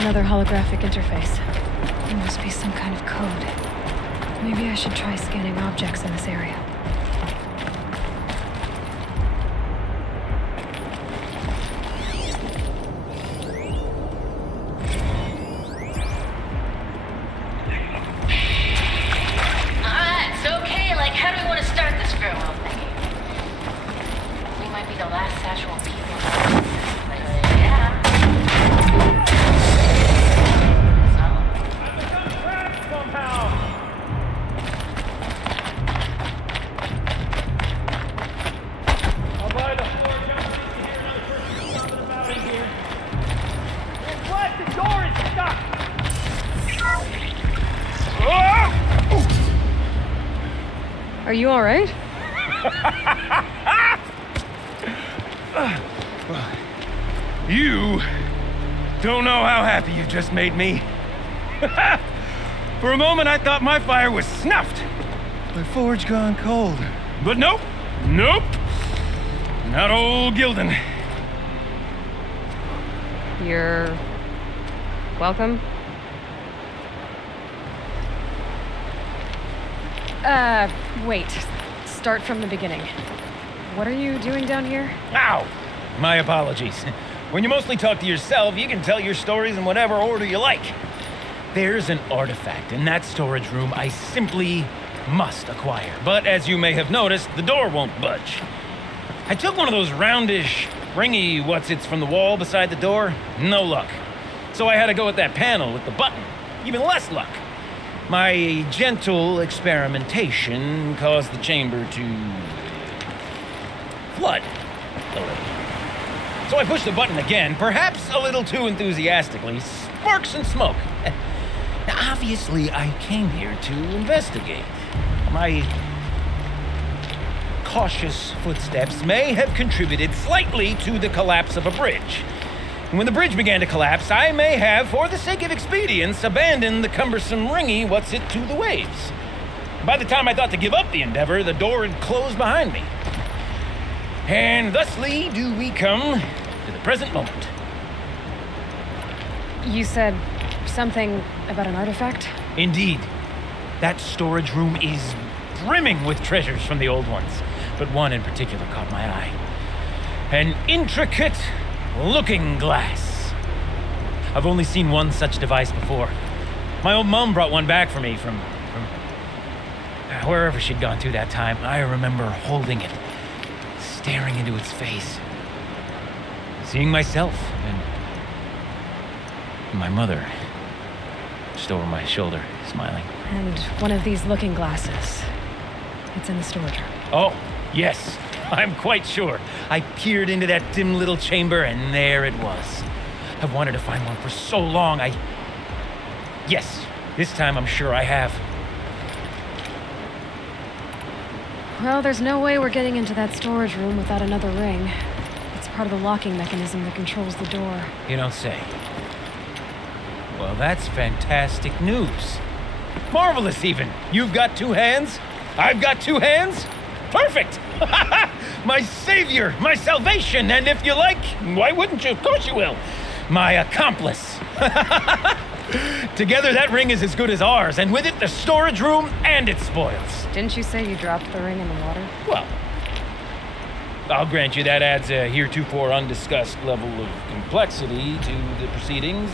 Another holographic interface. There must be some kind of code. Maybe I should try scanning objects in this area. It's okay. Like, how do we want to start this farewell thing? We might be the last actual people. Yeah. Are you all right? You Don't know how happy you just made me. For a moment, I thought my fire was snuffed. My forge gone cold. But nope. Nope. Not old Gildan. You're welcome. Wait. Start from the beginning. What are you doing down here? Ow! My apologies. When you mostly talk to yourself, you can tell your stories in whatever order you like. There's an artifact in that storage room I simply must acquire. But as you may have noticed, the door won't budge. I took one of those roundish, ringy what's-its from the wall beside the door. No luck. So I had to go with that panel with the button. Even less luck. My gentle experimentation caused the chamber to flood a little. So I pushed the button again, perhaps a little too enthusiastically. Sparks and smoke. Now, obviously, I came here to investigate. My cautious footsteps may have contributed slightly to the collapse of a bridge. And when the bridge began to collapse, I may have, for the sake of expedience, abandoned the cumbersome ringy what's-it to the waves. By the time I thought to give up the endeavor, the door had closed behind me. And thusly do we come to the present moment. You said something about an artifact? Indeed. That storage room is brimming with treasures from the old ones, but one in particular caught my eye. An intricate looking glass. I've only seen one such device before. My old mom brought one back for me from wherever she'd gone to that time. I remember holding it, staring into its face, seeing myself and my mother just over my shoulder, smiling. And one of these looking glasses. It's in the storage room. Oh, yes. I'm quite sure. I peered into that dim little chamber, and there it was. I've wanted to find one for so long. Yes, this time I'm sure I have. Well, there's no way we're getting into that storage room without another ring. It's part of the locking mechanism that controls the door. You don't say. Well, that's fantastic news. Marvelous, even. You've got two hands. I've got two hands. Perfect! My savior, my salvation, and if you like, why wouldn't you? Of course you will. My accomplice. Together, that ring is as good as ours, and with it, the storage room and its spoils. Didn't you say you dropped the ring in the water? Well, I'll grant you that adds a heretofore undiscussed level of complexity to the proceedings.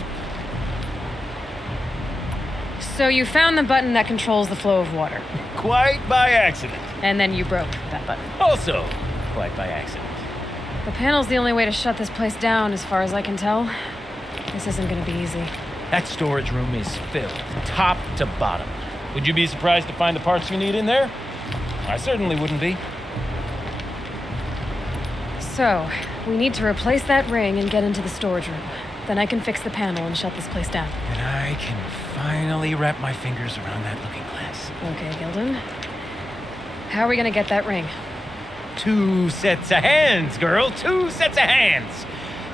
So you found the button that controls the flow of water. Quite by accident. And then you broke that button. Also, quite by accident. The panel's the only way to shut this place down, as far as I can tell. This isn't gonna be easy. That storage room is filled, top to bottom. Would you be surprised to find the parts you need in there? I certainly wouldn't be. So, we need to replace that ring and get into the storage room. Then I can fix the panel and shut this place down. And I can finally wrap my fingers around that looking glass. Okay, Gildan. How are we gonna get that ring? 2 sets of hands, girl. 2 sets of hands.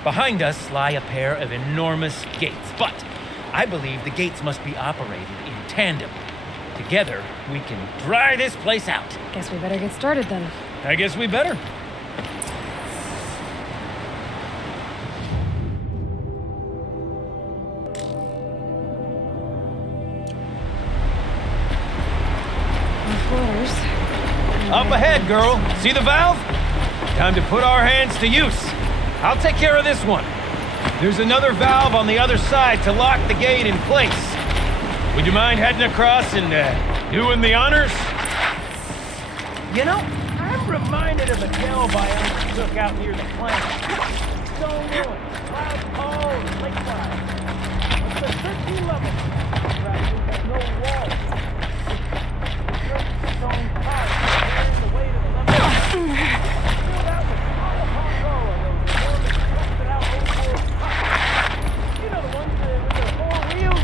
Behind us lie a pair of enormous gates, but I believe the gates must be operated in tandem. Together, we can dry this place out. Guess we better get started then. I guess we better. Up ahead, girl. See the valve? Time to put our hands to use. I'll take care of this one. There's another valve on the other side to lock the gate in place. Would you mind heading across and doing the honors? You know, I'm reminded of a delve I undertook out near the plant. Stone ruins, clouds tall, and lakeside. It's a 13 level. Right, there's no walls. Stone piles carrying the weight of the level. Filled out with row upon row of those enormous rusted out old-world pipes. You know the ones with the 4 wheels?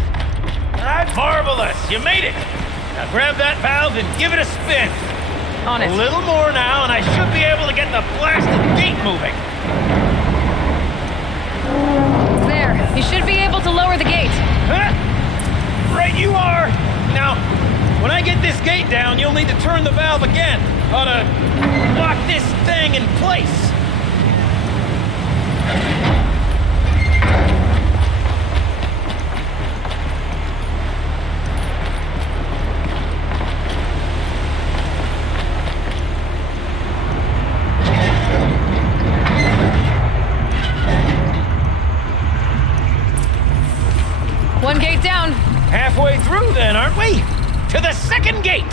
Marvelous! You made it! Now grab that valve and give it a spin. On it. A little more now, and I should be able to get the blasted gate moving. There. there. You should be able to lower the gate. Huh? Right you are! Now, when I get this gate down, you'll need to turn the valve again. Ought to lock this thing in place. One gate down. Halfway through then, aren't we? To the second gate!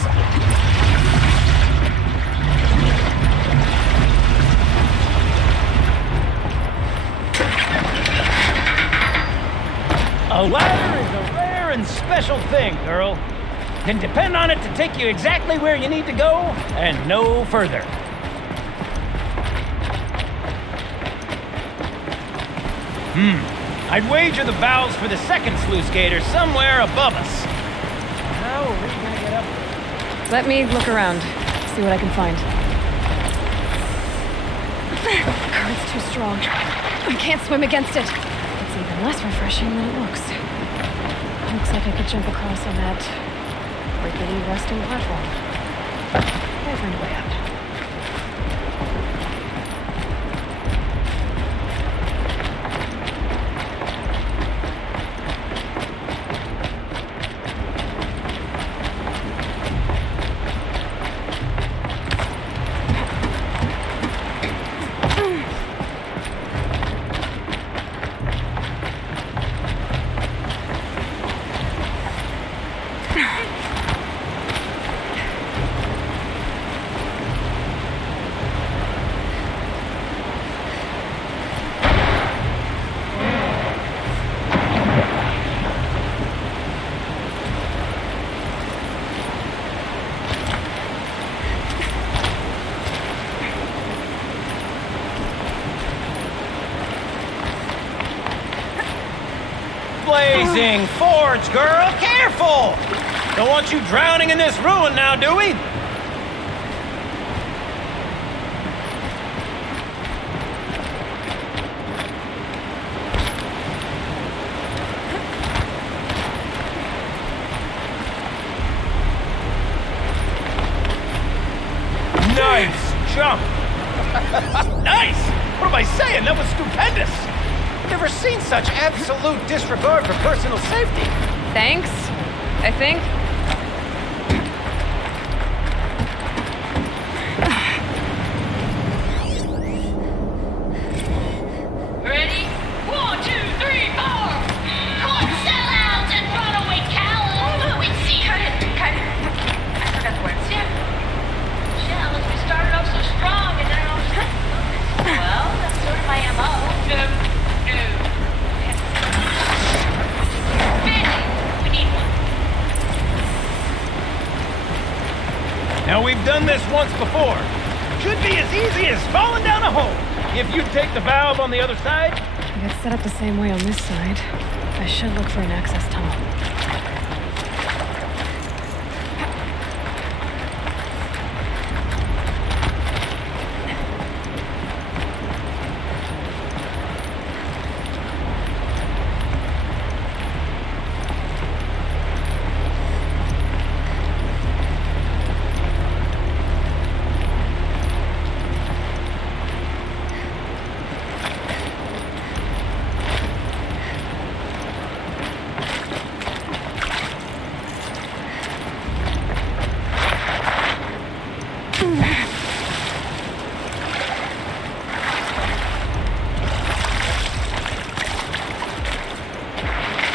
A ladder is a rare and special thing, girl. Can depend on it to take you exactly where you need to go and no further. I'd wager the valves for the second sluice gate are somewhere above us. How are we gonna get up there? Let me look around, see what I can find. The current's too strong. I can't swim against it. It's even less refreshing than it looks. Looks like I could jump across on that rickety resting platform. I'll find a way out. Blazing forge, girl! Careful! Don't want you drowning in this ruin now, do we? Nice jump! Nice! What am I saying? That was stupendous! Never seen such absolute disregard for personal safety. Thanks, I think. Ready? 1, 2, 3, 4! Caught sellouts and runaway cowards! We see her. I forgot the words. Yeah, we started off so strong and then all of a sudden. Well, that's sort of my MO. Now, we've done this once before. Should be as easy as falling down a hole. If you take the valve on the other side. If it's set up the same way on this side, I should look for an access tunnel.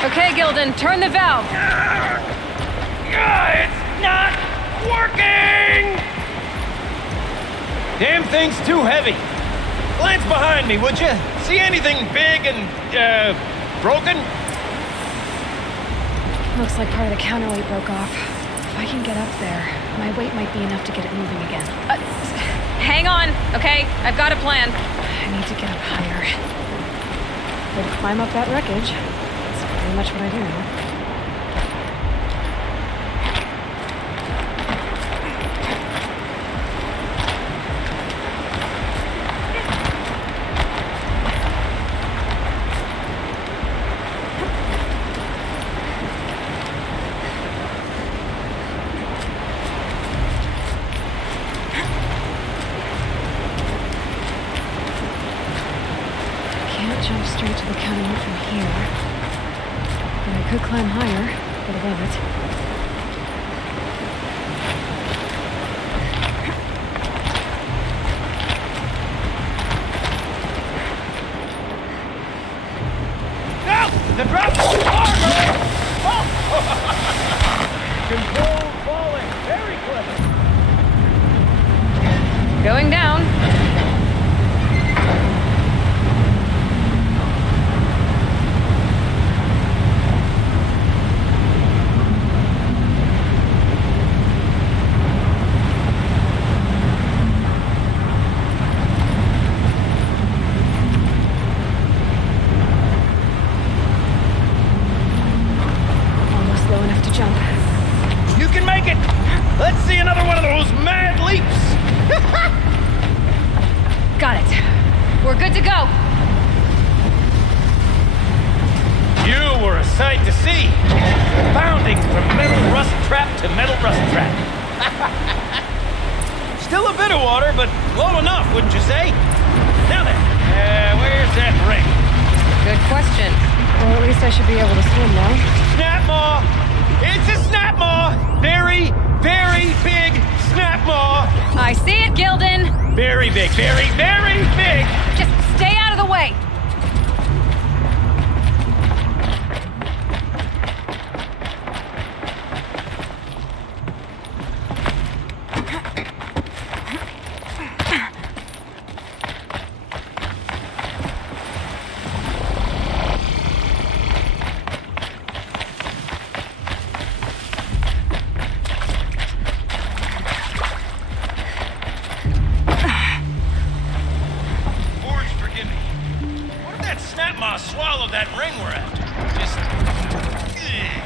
Okay, Gilden, turn the valve. It's not working! Damn thing's too heavy. Glance behind me, would you? See anything big and, broken? Looks like part of the counterweight broke off. If I can get up there, my weight might be enough to get it moving again. Hang on, okay? I've got a plan. I need to get up higher. Could climb up that wreckage. That's pretty much what I do now. could climb higher, get above it. The drop is far, girl! Control falling. Very clever. Going down. You can make it! Let's see another one of those mad leaps! Got it. We're good to go. You were a sight to see. Bounding from metal rust trap to metal rust trap. Still a bit of water, but low enough, wouldn't you say? Now then, where's that ring? Good question. Well, at least I should be able to swim now. Snap maw! It's a snap maw! Very, very big snap maw! I see it, Gildan! Very big, very, very big! Just stay out of the way! Swallowed that ring we're after. Just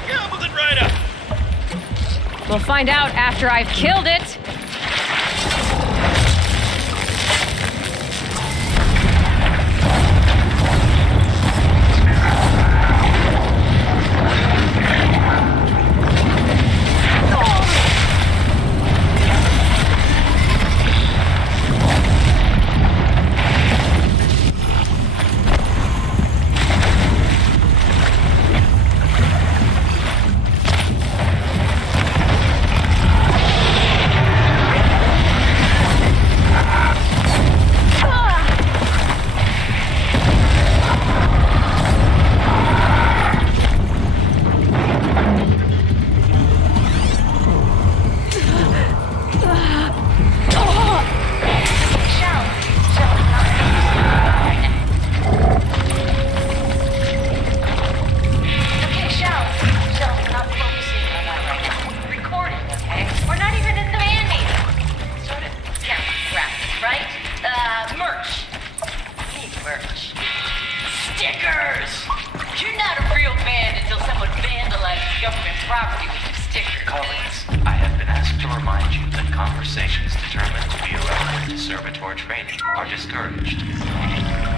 gobbled it right up. We'll find out after I've killed it.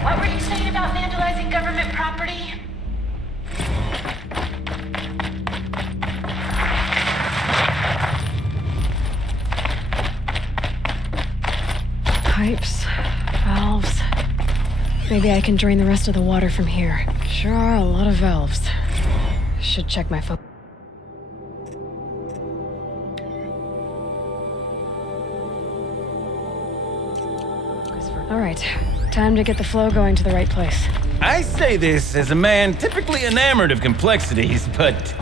What were you saying about vandalizing government property? Pipes, valves. Maybe I can drain the rest of the water from here. Sure are a lot of valves. Should check my phone. All right, time to get the flow going to the right place. I say this as a man typically enamored of complexities, but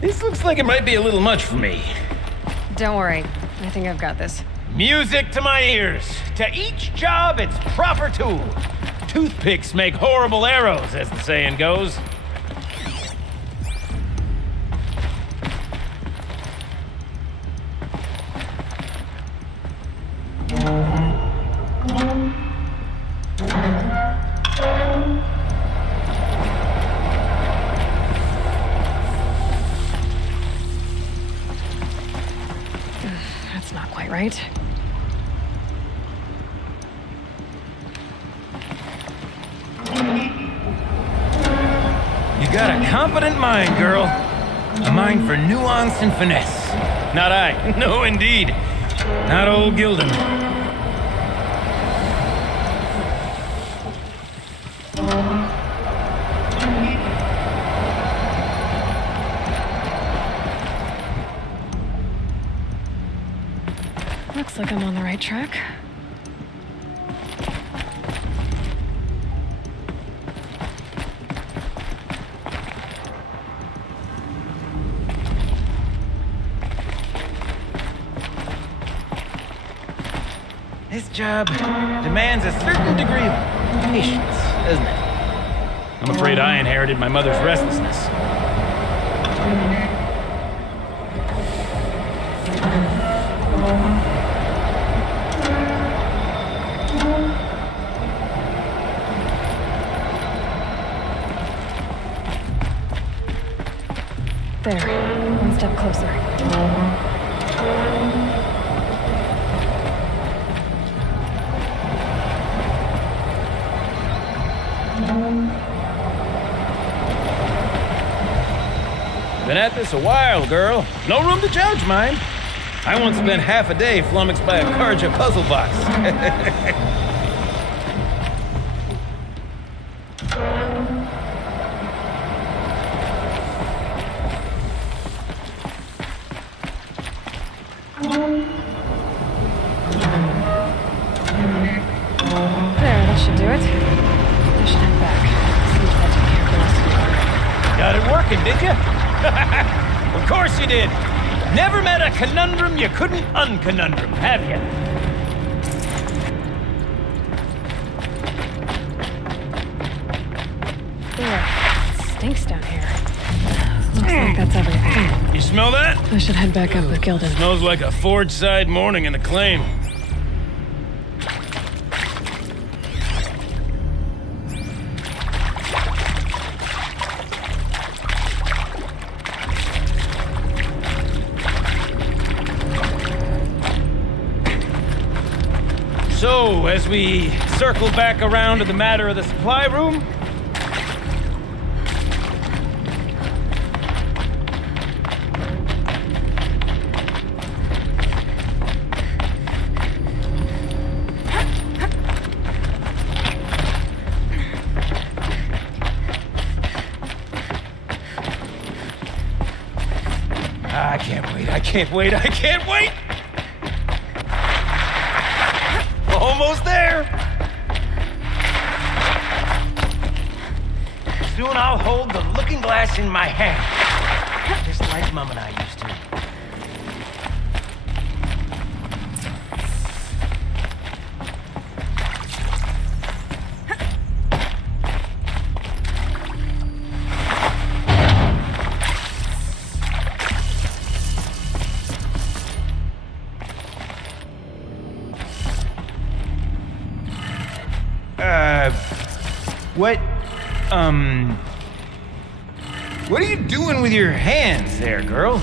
this looks like it might be a little much for me. Don't worry, I think I've got this. Music to my ears. To each job its proper tool. Toothpicks make horrible arrows, as the saying goes. That's not quite right. You got a competent mind, girl. A mind for nuance and finesse. Not I. No, indeed. Not old Gildan. Looks like I'm on the right track. This job demands a certain degree of patience, doesn't it? I'm afraid I inherited my mother's restlessness. There, one step closer. Been at this a while, girl. No room to judge, mind. I once spent half a day flummoxed by a Karja puzzle box. There, that should do it. I should head back. See if I take care of the rest of the order. Got it working, did you? Of course you did. Never met a conundrum you couldn't unconundrum, have you? Ugh, it stinks down here. Looks like that's everything. You smell that? I should head back up with Gildan. Smells like a Ford-side morning in the claim. So, as we circle back around to the matter of the supply room, I can't wait, I can't wait! Almost there! Soon I'll hold the looking glass in my hand, just like Mom and I used to. What are you doing with your hands there, girl?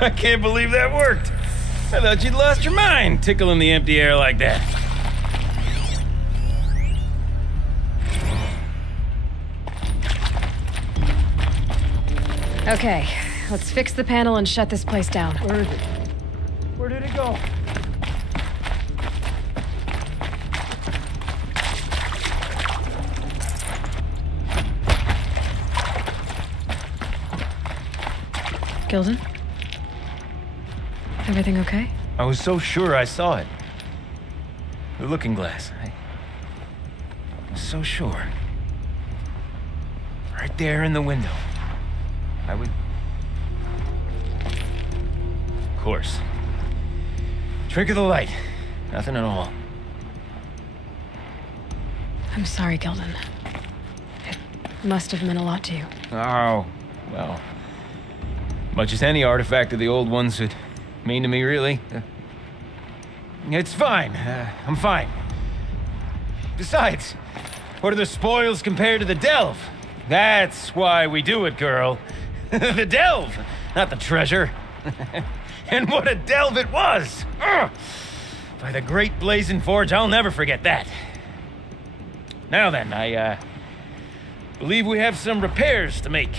I can't believe that worked. I thought you'd lost your mind tickling the empty air like that. Okay, let's fix the panel and shut this place down. Where is it? Where did it go? Gildan? Everything okay? I was so sure I saw it. The looking glass. I was so sure. Right there in the window. I would... Of course. Trick of the light. Nothing at all. I'm sorry, Gildan. It must have meant a lot to you. Oh, well. Much as any artifact of the old ones would mean to me, really. It's fine. I'm fine. Besides, what are the spoils compared to the delve? That's why we do it, girl. The delve, not the treasure. And what a delve it was! Ugh. By the great blazing forge, I'll never forget that. Now then, I believe we have some repairs to make.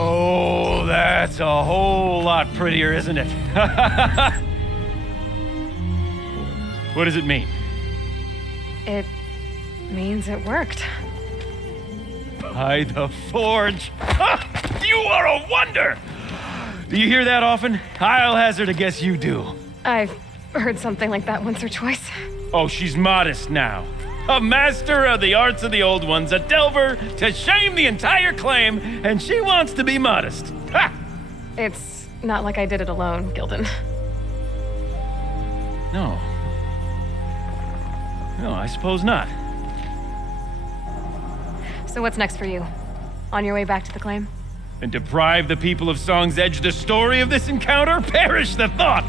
Oh, that's a whole lot prettier, isn't it? What does it mean? It means it worked. By the forge. You are a wonder! Do you hear that often? I'll hazard a guess you do. I've heard something like that once or twice. Oh, she's modest now. A master of the arts of the old ones, a delver to shame the entire claim, and she wants to be modest. Ha! It's not like I did it alone, Gildan. No. No, I suppose not. So what's next for you? On your way back to the claim? And deprive the people of Song's Edge the story of this encounter? Perish the thought!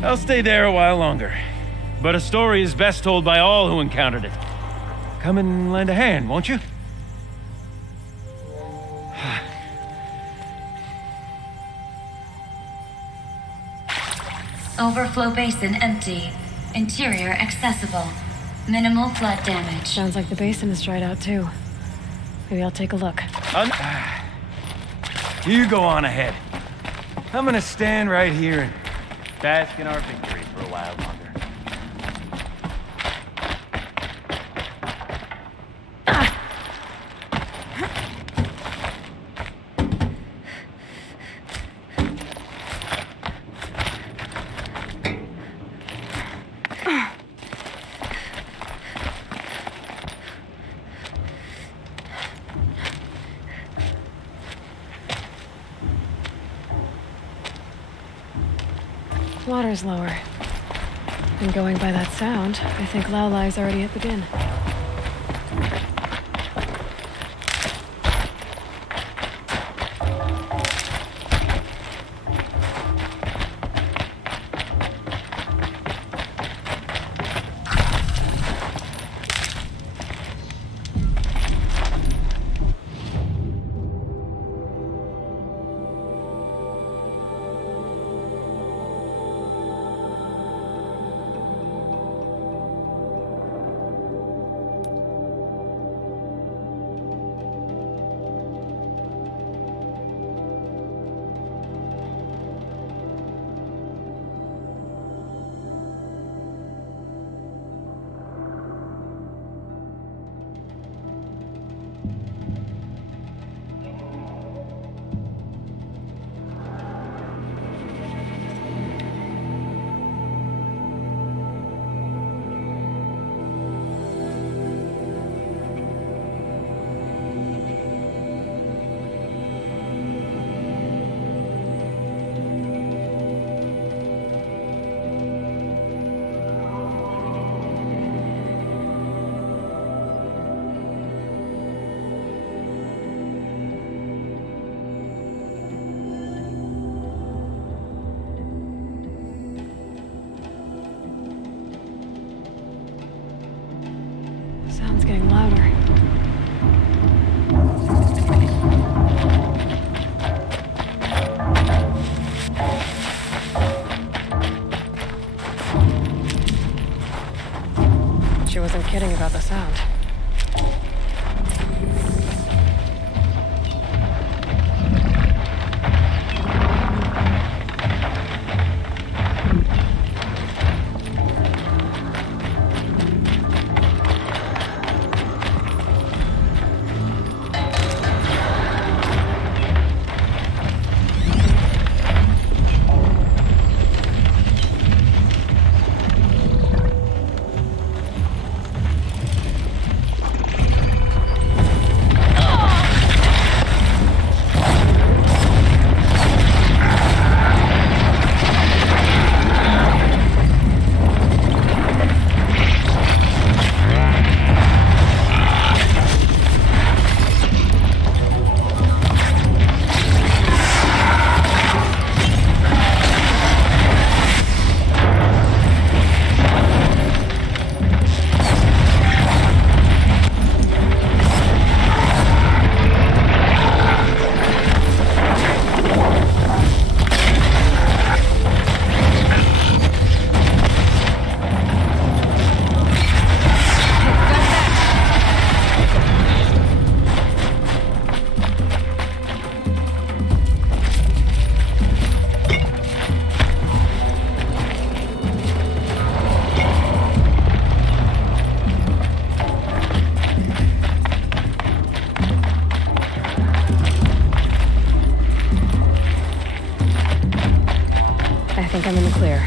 I'll stay there a while longer. But a story is best told by all who encountered it. Come and lend a hand, won't you? Overflow basin empty. Interior accessible. Minimal flood damage. Sounds like the basin is dried out too. Maybe I'll take a look. You go on ahead. I'm gonna stand right here and bask in our victory for a while longer. Water's lower. And going by that sound, I think Laolai's already at the bin. Sound's getting louder. She wasn't kidding about the sound. clear.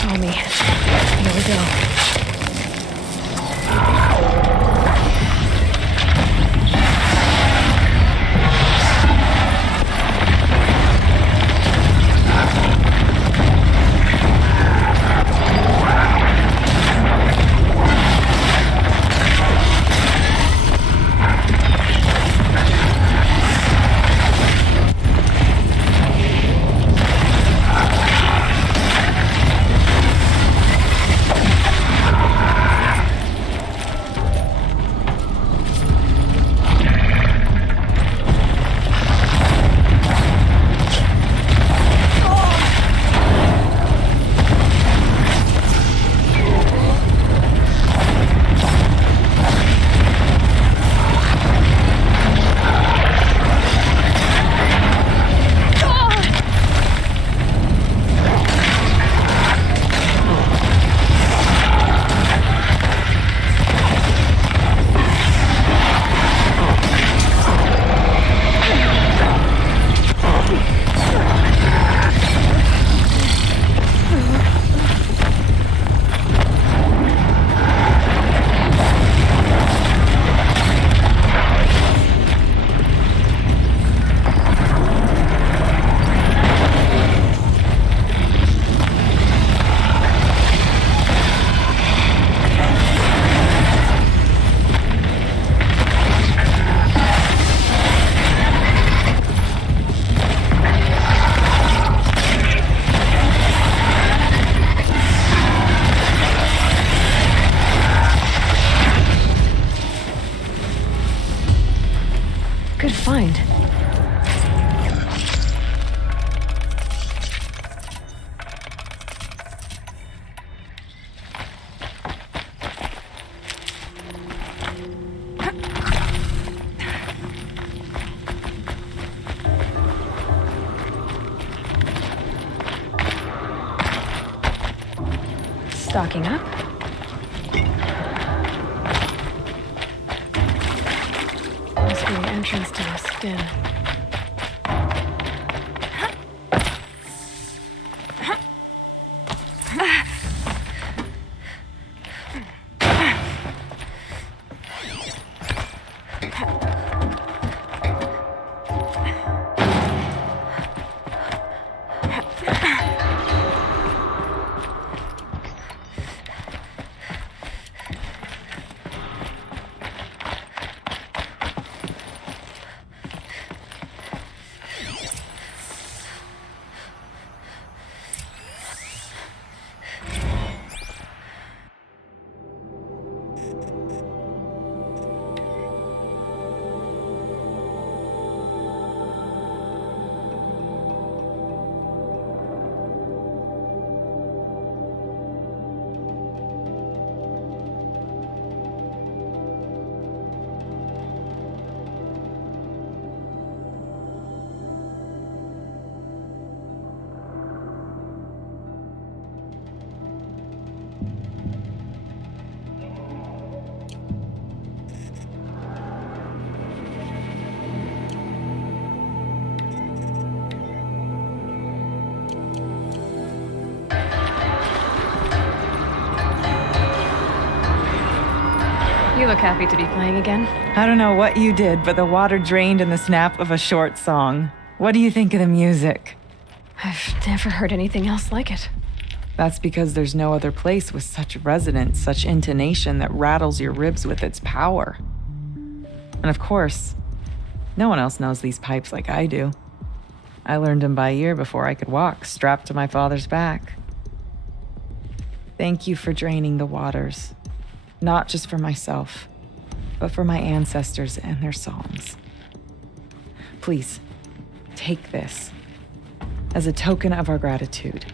Follow me. Here we go. Good find. Stocking up. Must be the entrance to this den. You look happy to be playing again. I don't know what you did, but the water drained in the snap of a short song. What do you think of the music? I've never heard anything else like it. That's because there's no other place with such resonance, such intonation that rattles your ribs with its power. And of course, no one else knows these pipes like I do. I learned them by ear before I could walk, strapped to my father's back. Thank you for draining the waters. Not just for myself, but for my ancestors and their songs. Please, take this as a token of our gratitude.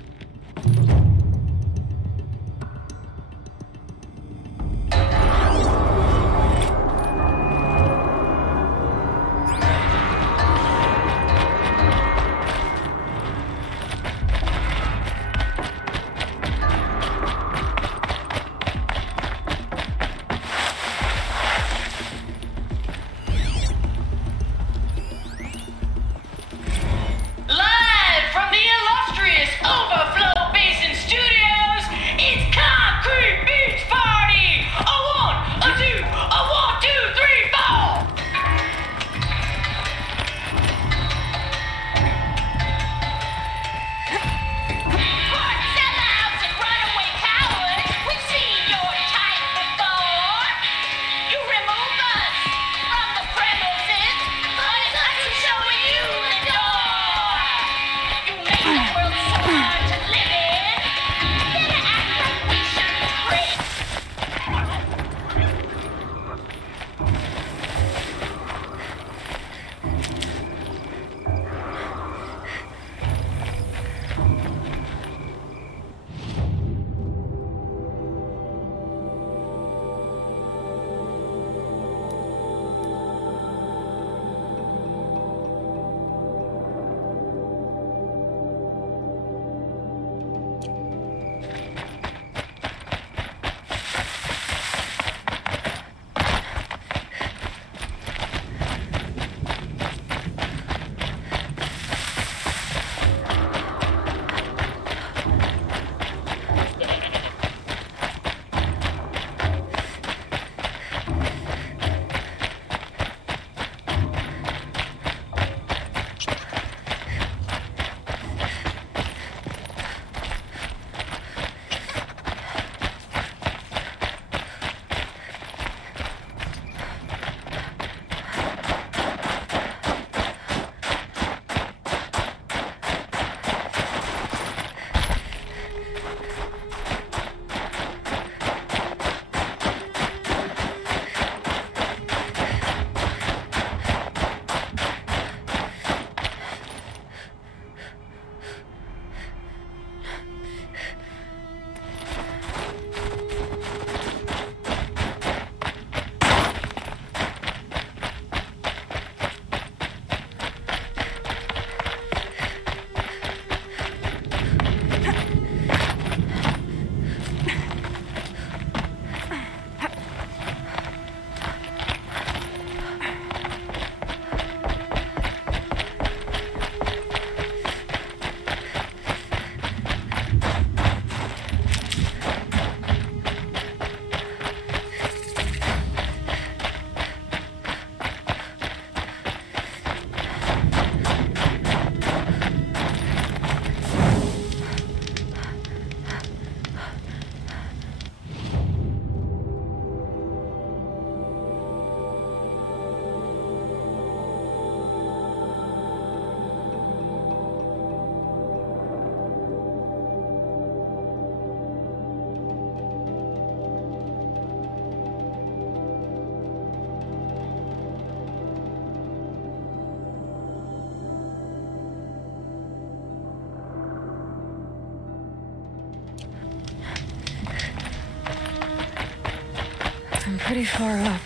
pretty far up.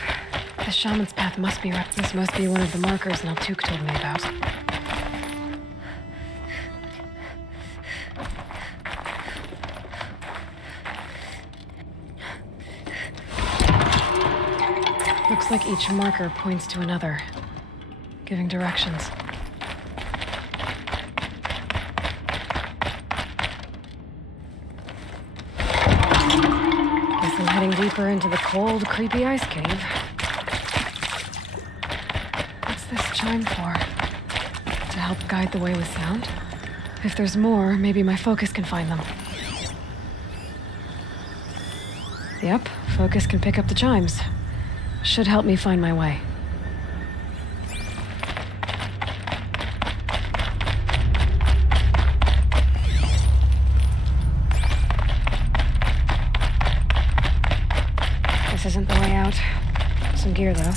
The shaman's path must be right. This must be one of the markers Naltuk told me about. Looks like each marker points to another, giving directions. Guess I'm heading deeper into the cold, creepy ice cave. What's this chime for? To help guide the way with sound? If there's more, maybe my focus can find them. Yep, focus can pick up the chimes. Should help me find my way. This isn't the way out. Some gear, though.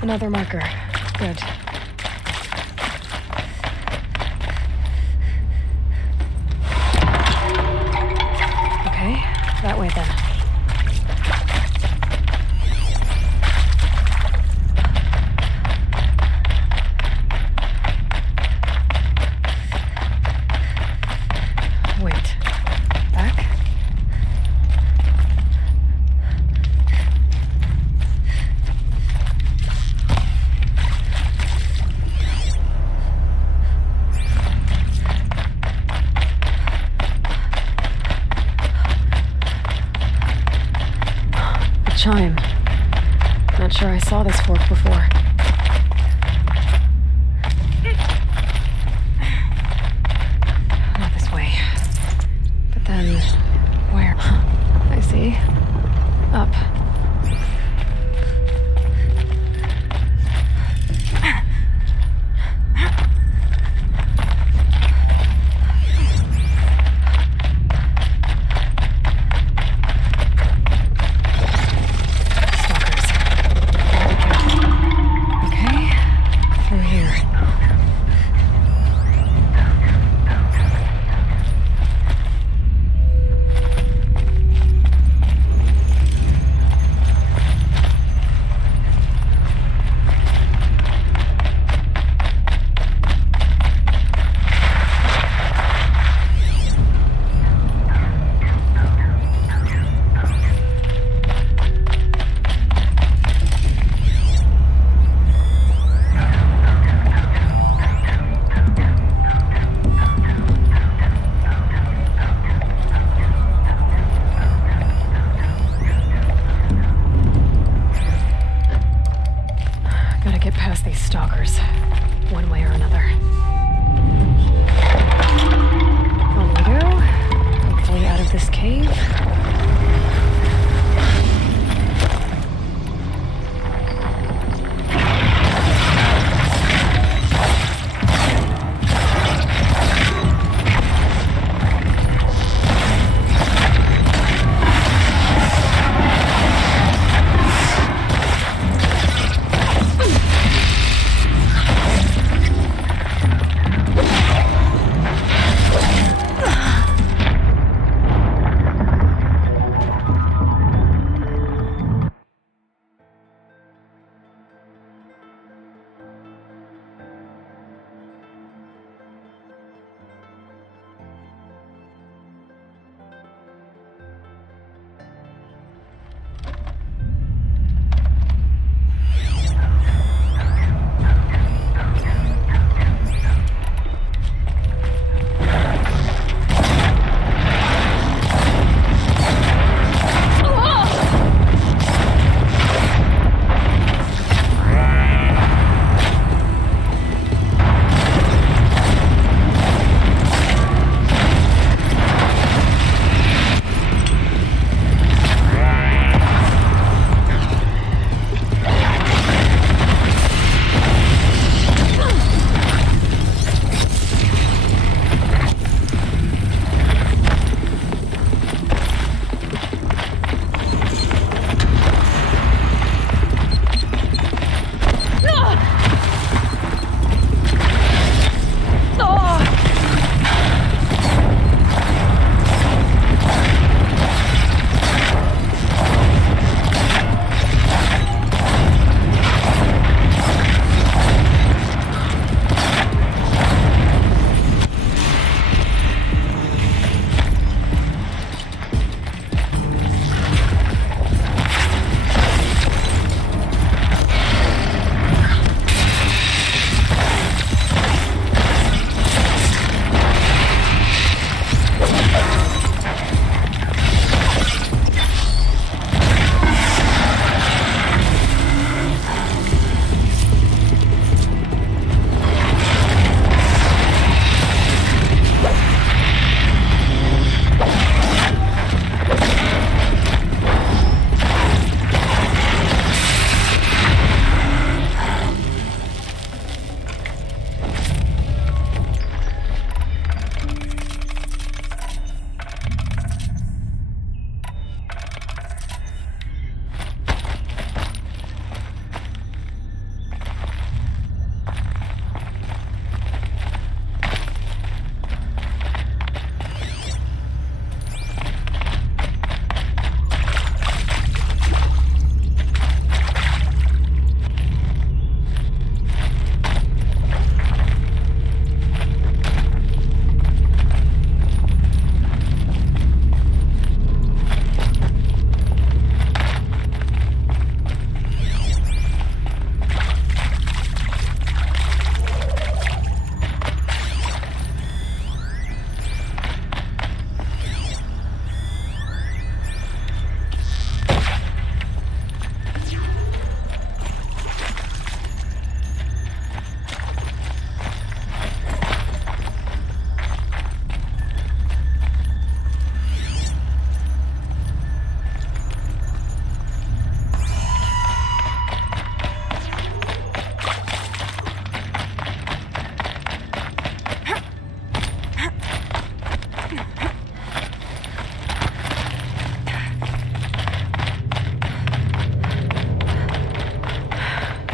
Another marker. Good. Okay, that way then. Wait. Back? Chime. Not sure I saw this fork before. Not this way. But then, where? I see. Up. One way or another. On we go. Hopefully out of this cave.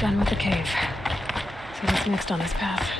Done with the cave. So what's next on his path?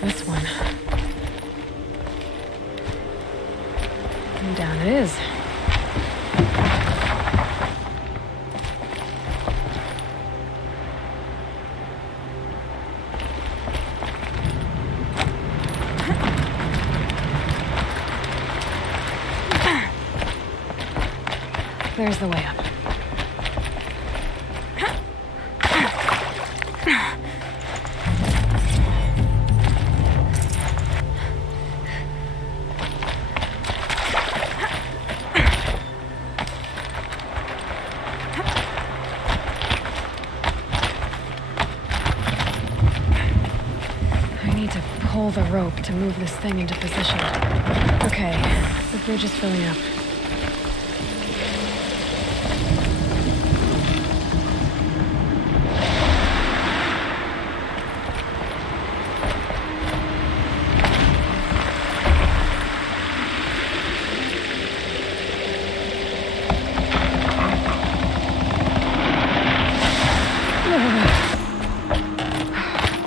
This one. And down it is. There's the way up. Pull the rope to move this thing into position. Okay, the bridge is filling up.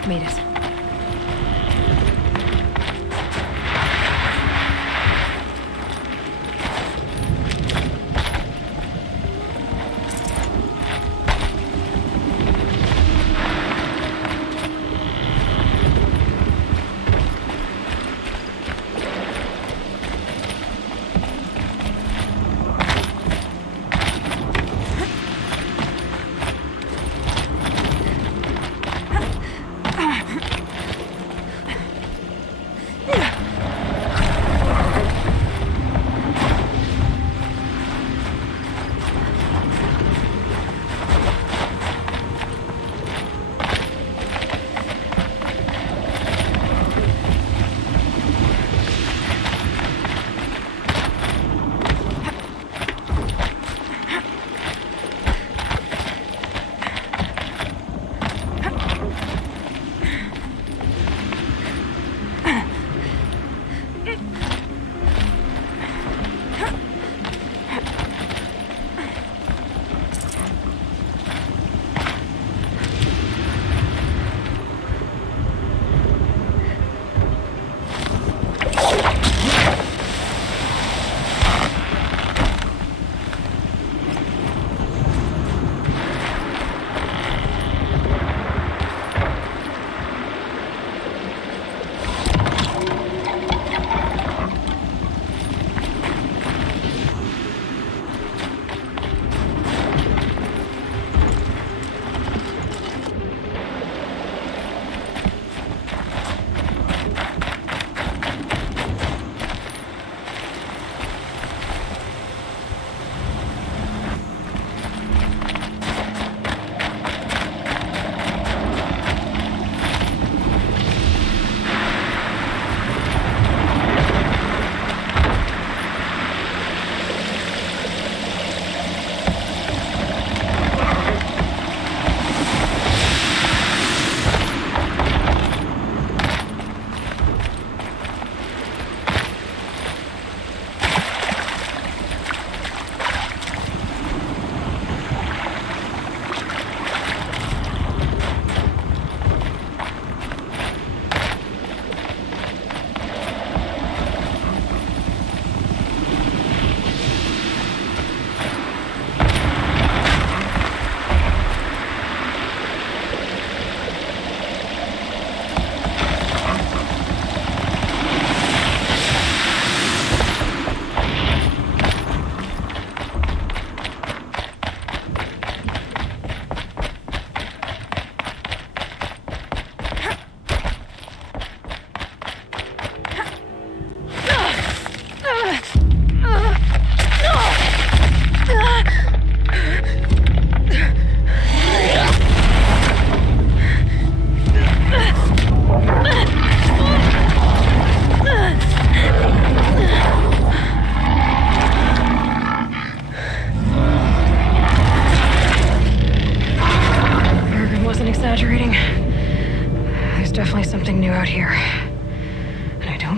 Made it.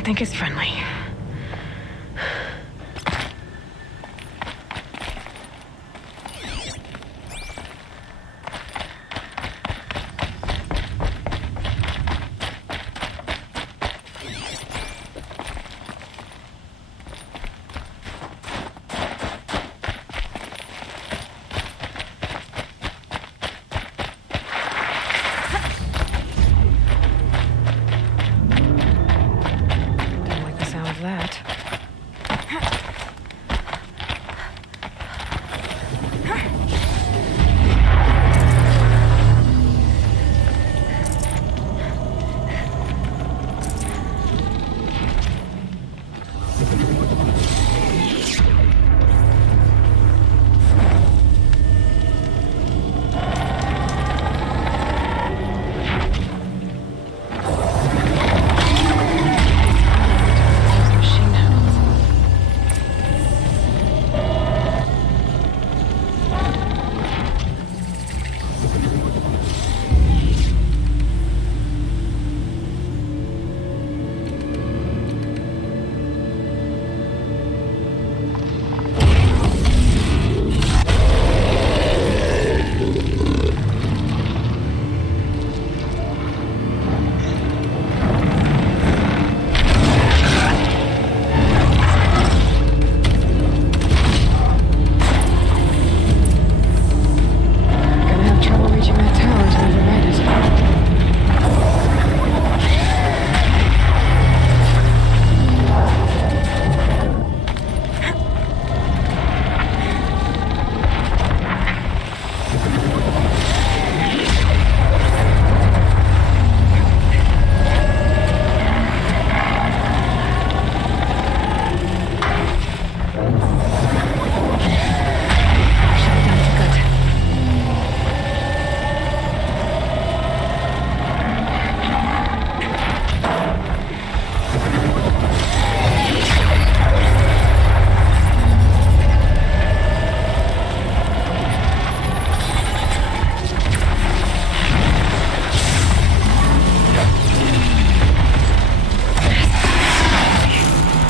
think is friendly.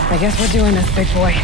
I guess we're doing this, big boy.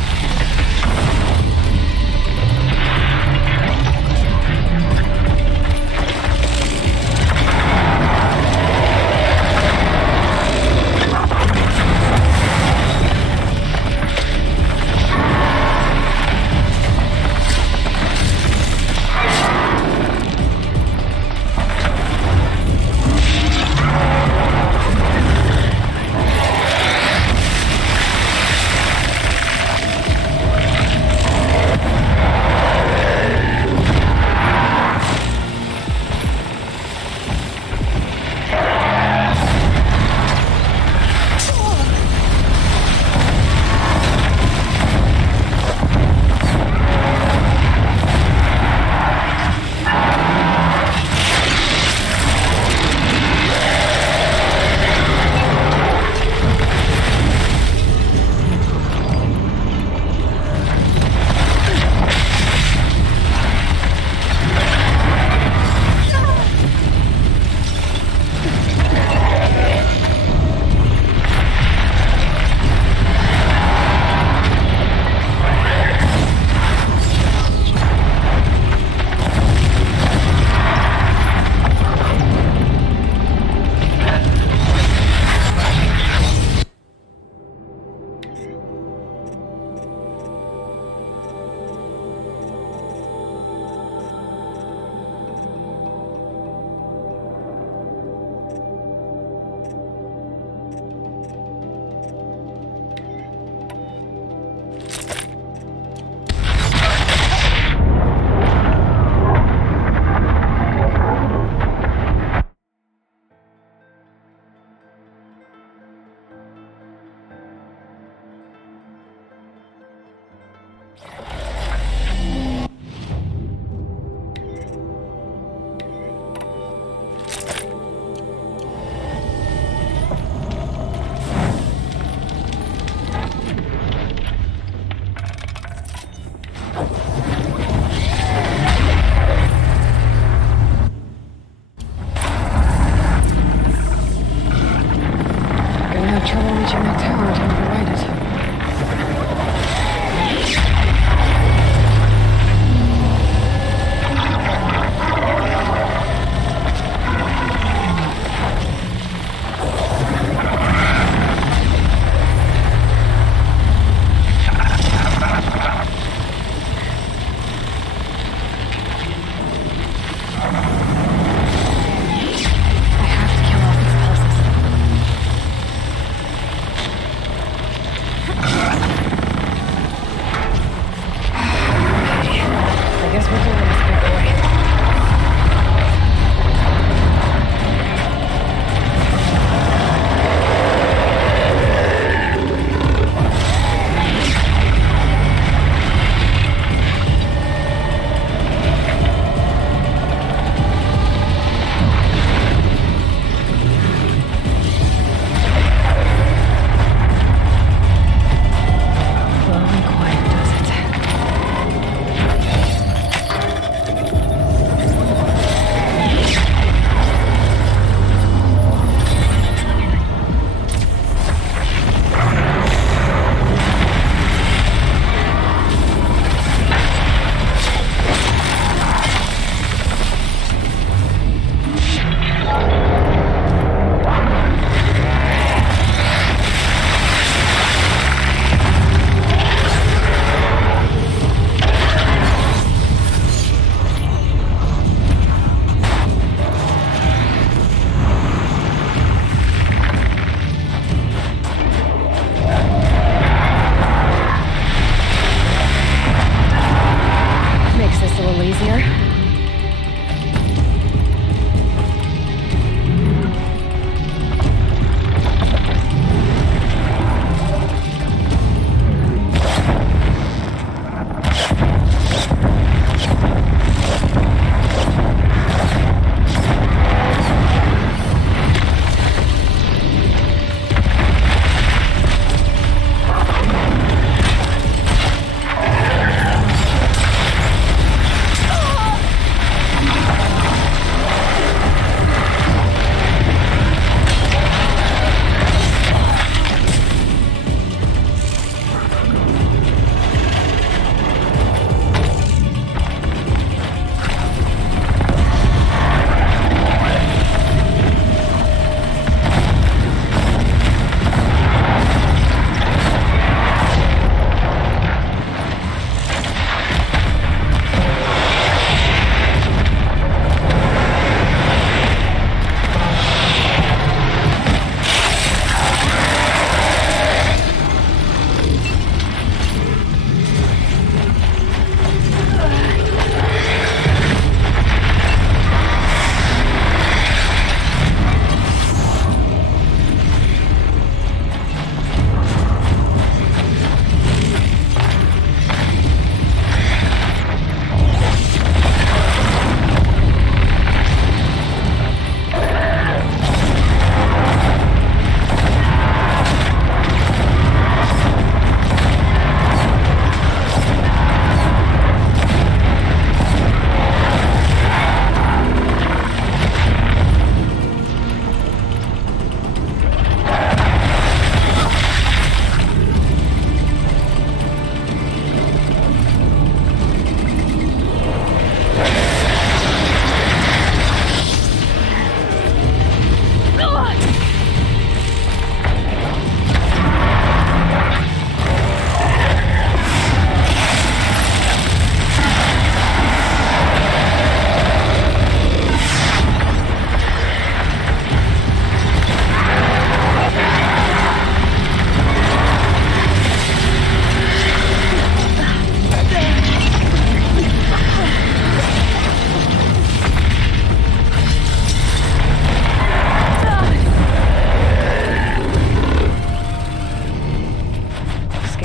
Trouble reaching that tower.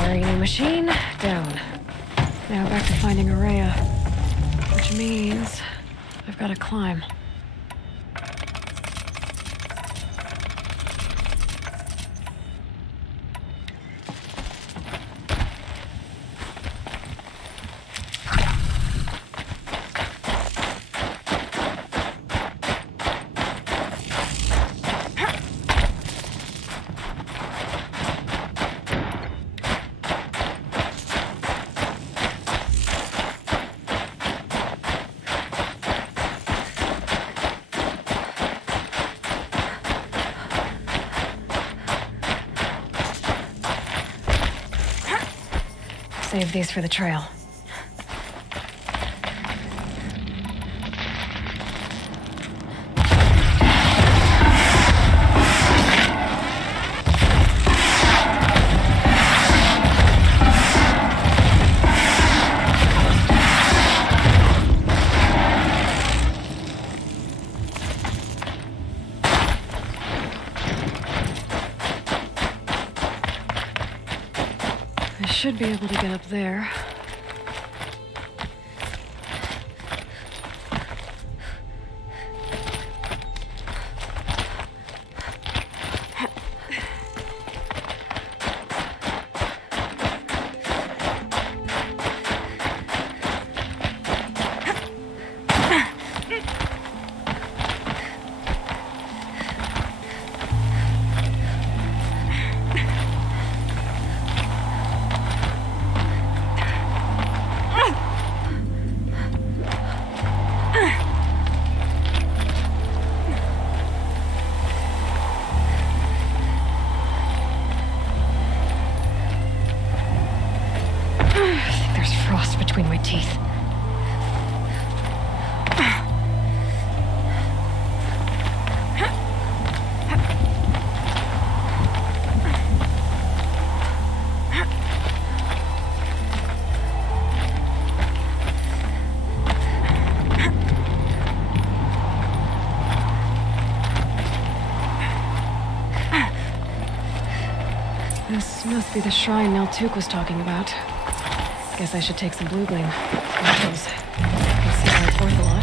Carrying machine, down. Now back to finding Araya. Which means I've got to climb. Save these for the trail. I should be able to get up there. Between my teeth. This must be the shrine Naltuk was talking about. Guess I should take some blue gleam. I can see why it's worth a lot.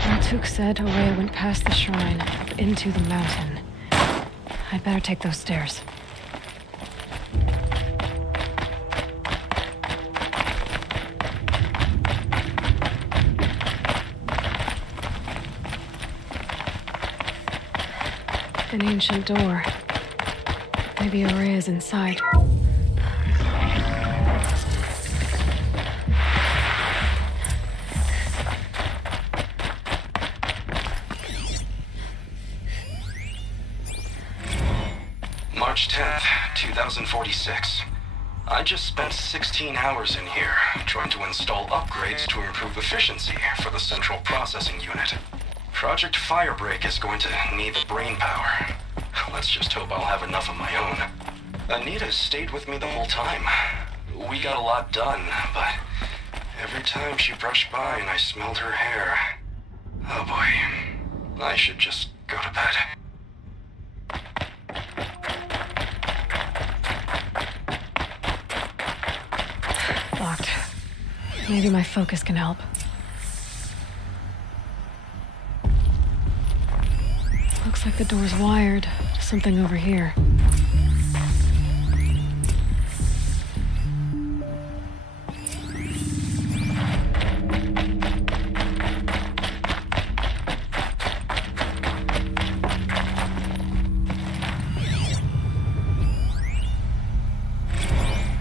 Naltuk said Araya went past the shrine, up into the mountain. I'd better take those stairs. An ancient door. Maybe Araya's inside. March 10th, 2046. I just spent 16 hours in here, trying to install upgrades to improve efficiency for the central processing unit. Project Firebreak is going to need the brain power. Let's just hope I'll have enough of my own. Anita stayed with me the whole time. We got a lot done, but every time she brushed by and I smelled her hair... Oh boy, I should just go to bed. Locked. Maybe my focus can help. Looks like the door's wired to something over here.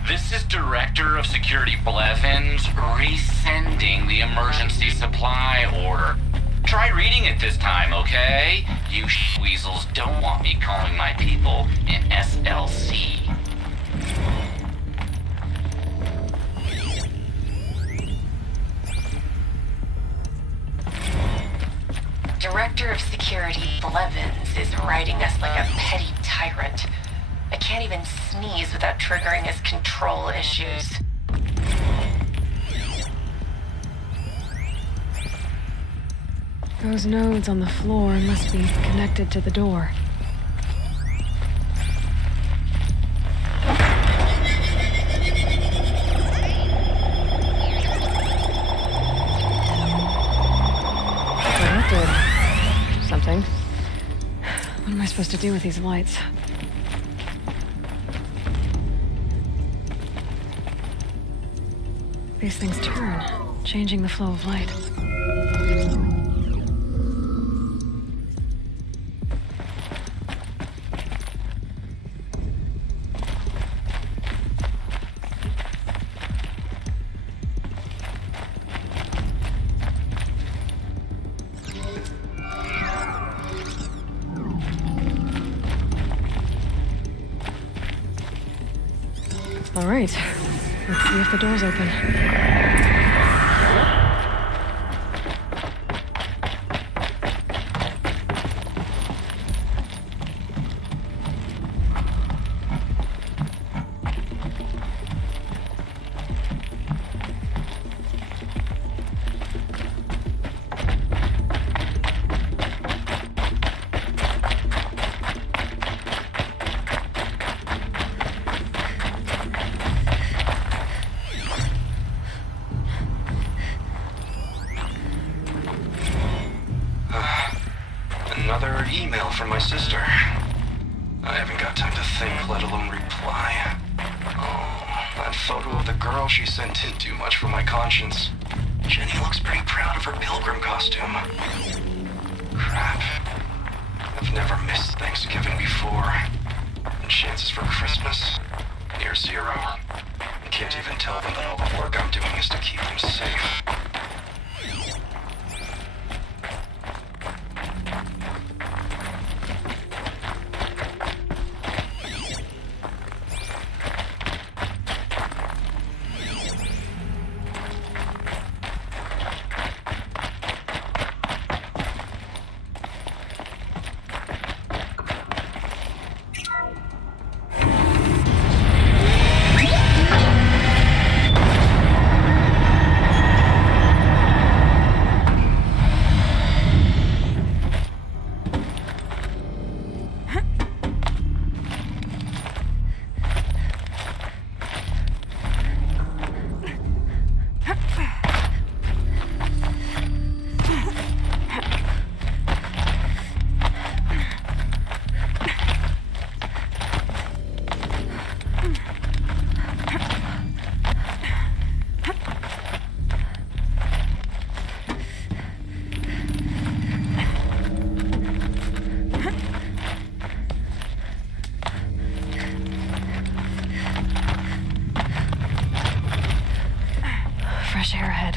This is Director of Security Blevins resending the emergency supply order. Try reading it this time, okay? You weasels don't want me calling my people in SLC. Director of Security Blevins is riding us like a petty tyrant. I can't even sneeze without triggering his control issues. Those nodes on the floor must be connected to the door. Something. What am I supposed to do with these lights? These things turn, changing the flow of light. All right, let's see if the door's open. Another email from my sister. I haven't got time to think, let alone reply. Oh, that photo of the girl she sent didn't do much for my conscience. Jenny looks pretty proud of her pilgrim costume. Crap. I've never missed Thanksgiving before. And chances for Christmas? Near zero. I can't even tell them that all the work I'm doing is to keep them safe. Fresh air ahead.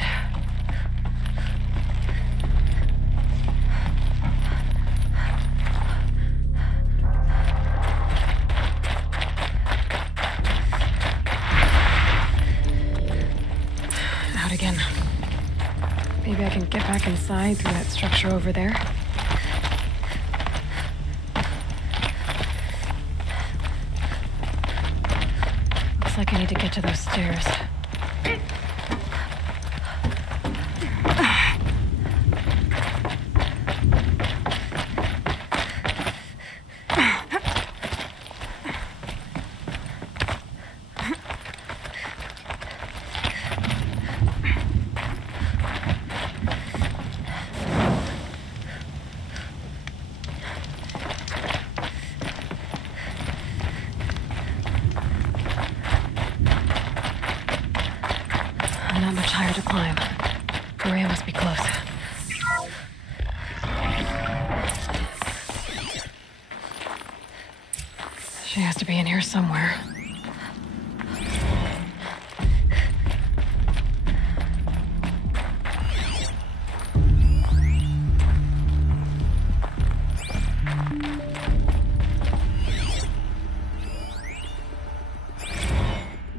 Out again. Maybe I can get back inside through that structure over there. Looks like I need to get to those stairs. Not much higher to climb. Maria must be close. She has to be in here somewhere.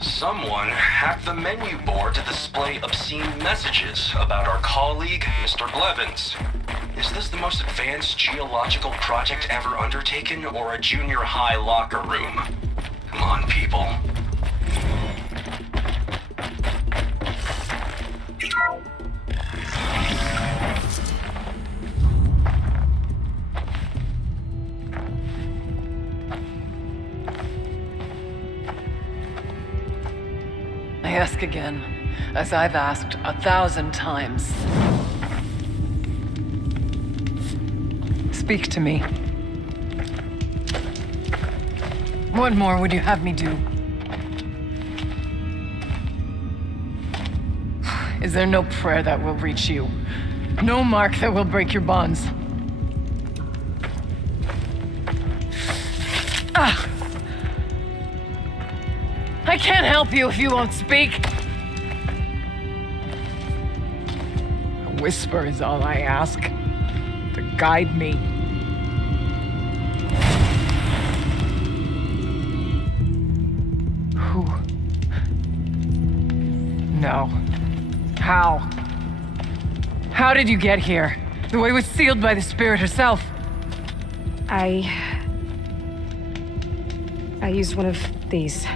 Someone hacked the menu board to display obscene messages about our colleague, Mr. Blevins. Is this the most advanced geological project ever undertaken, or a junior high locker room? Come on, people. ask again, as I've asked 1,000 times. Speak to me. What more would you have me do? Is there no prayer that will reach you? No mark that will break your bonds? Ah! I can't help you if you won't speak. A whisper is all I ask, to guide me. Who? No. How? How did you get here? The way was sealed by the spirit herself. I used one of these.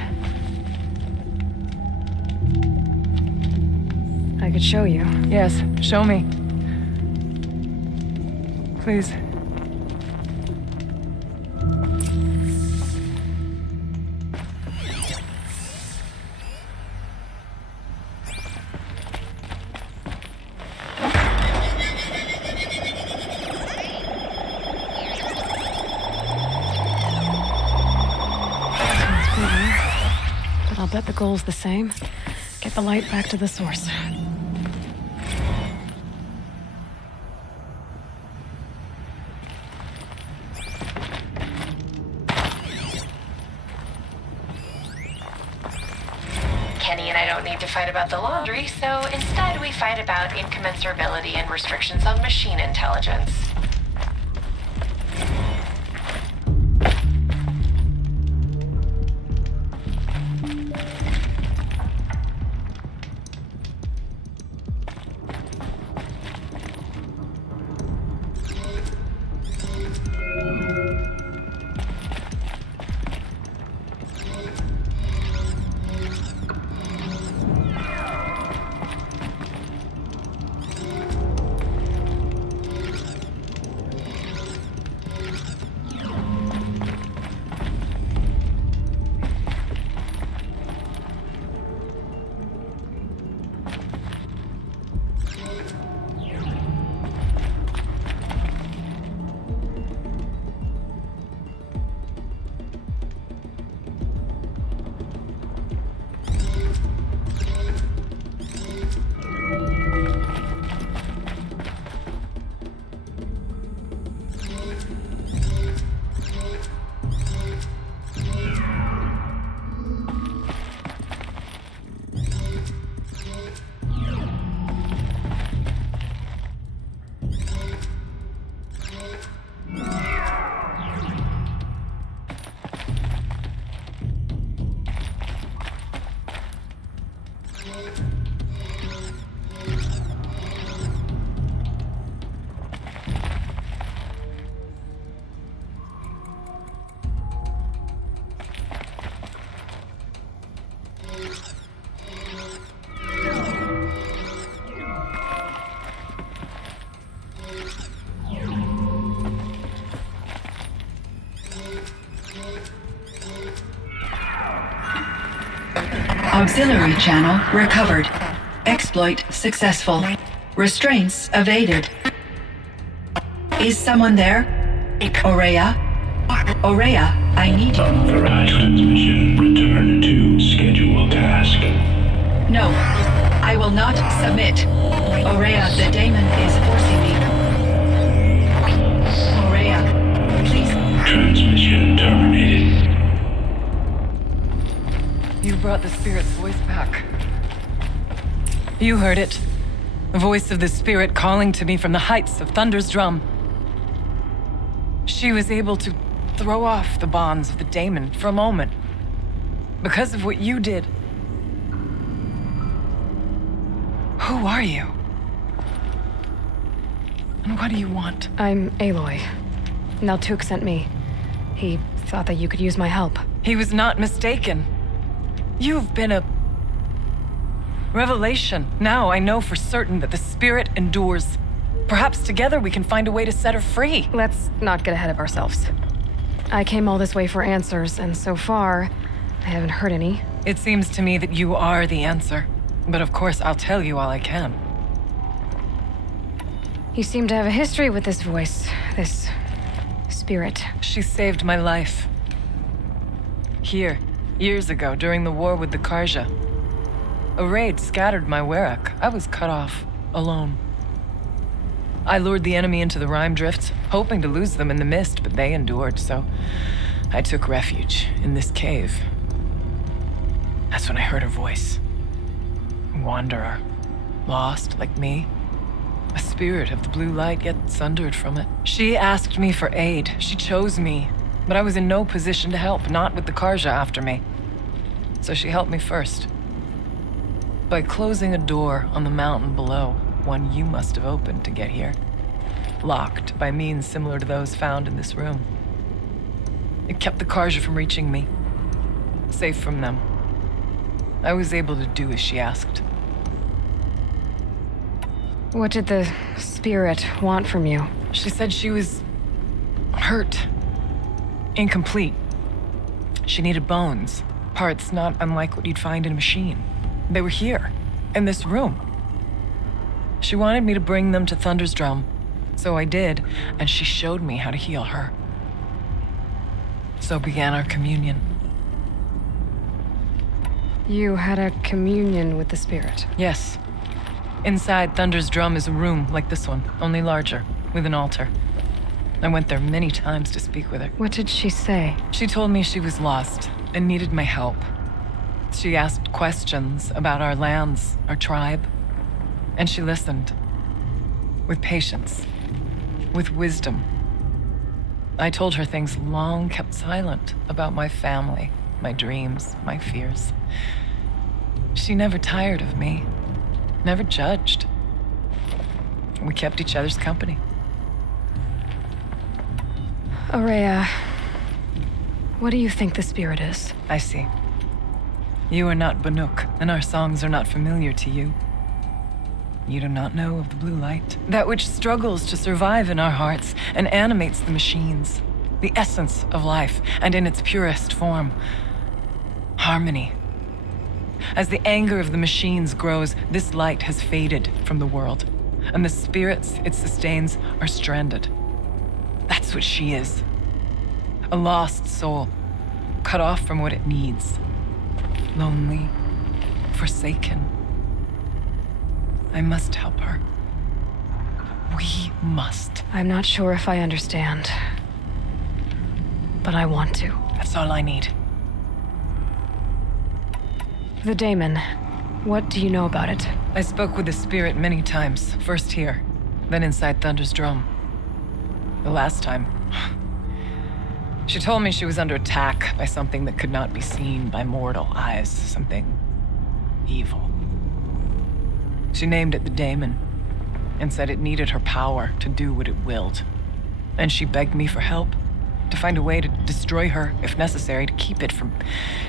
I could show you. Yes, show me. Please. But I'll bet the goal's the same. Get the light back to the source. Kenny and I don't need to fight about the laundry, so instead we fight about incommensurability and restrictions on machine intelligence. Auxiliary channel recovered. Exploit successful. Restraints evaded. Is someone there? Aurea? Aurea, I need you. Unauthorized transmission. Return to scheduled task. No, I will not submit. Aurea, the daemon is forcing me. Aurea, please. Transmission terminated. You brought the spirit's voice back. You heard it. The voice of the spirit calling to me from the heights of Thunder's drum. She was able to throw off the bonds of the daemon for a moment. Because of what you did. Who are you? And what do you want? I'm Aloy. Naltuk sent me. He thought that you could use my help. He was not mistaken. You've been a revelation. Now I know for certain that the spirit endures. Perhaps together we can find a way to set her free. Let's not get ahead of ourselves. I came all this way for answers, and so far, I haven't heard any. It seems to me that you are the answer. But of course, I'll tell you all I can. You seem to have a history with this voice, this spirit. She saved my life. Here, years ago, during the war with the Karja. A raid scattered my Werak. I was cut off, alone. I lured the enemy into the Rime Drifts, hoping to lose them in the mist, but they endured, so I took refuge in this cave. That's when I heard her voice. A wanderer, lost like me. A spirit of the blue light, yet sundered from it. She asked me for aid. She chose me, but I was in no position to help, not with the Karja after me. So she helped me first. By closing a door on the mountain below, one you must have opened to get here. Locked by means similar to those found in this room. It kept the Karja from reaching me. Safe from them. I was able to do as she asked. What did the spirit want from you? She said she was hurt. Incomplete. She needed bones. Parts not unlike what you'd find in a machine. They were here, in this room. She wanted me to bring them to Thunder's Drum, so I did, and she showed me how to heal her. So began our communion. You had a communion with the spirit? Yes. Inside Thunder's Drum is a room like this one, only larger, with an altar. I went there many times to speak with her. What did she say? She told me she was lost and needed my help. She asked questions about our lands, our tribe, and she listened. With patience, with wisdom. I told her things long kept silent about my family, my dreams, my fears. She never tired of me, never judged. We kept each other's company. Aurea, what do you think the spirit is? I see. You are not Banuk, and our songs are not familiar to you. You do not know of the blue light, that which struggles to survive in our hearts and animates the machines, the essence of life, and in its purest form, harmony. As the anger of the machines grows, this light has faded from the world, and the spirits it sustains are stranded. That's what she is. A lost soul, cut off from what it needs. Lonely, forsaken. I must help her. We must. I'm not sure if I understand, but I want to. That's all I need. The daemon. What do you know about it? I spoke with the spirit many times. First here, then inside Thunder's Drum. The last time, she told me she was under attack by something that could not be seen by mortal eyes. Something evil. She named it the daemon and said it needed her power to do what it willed. And she begged me for help, to find a way to destroy her if necessary, to keep it from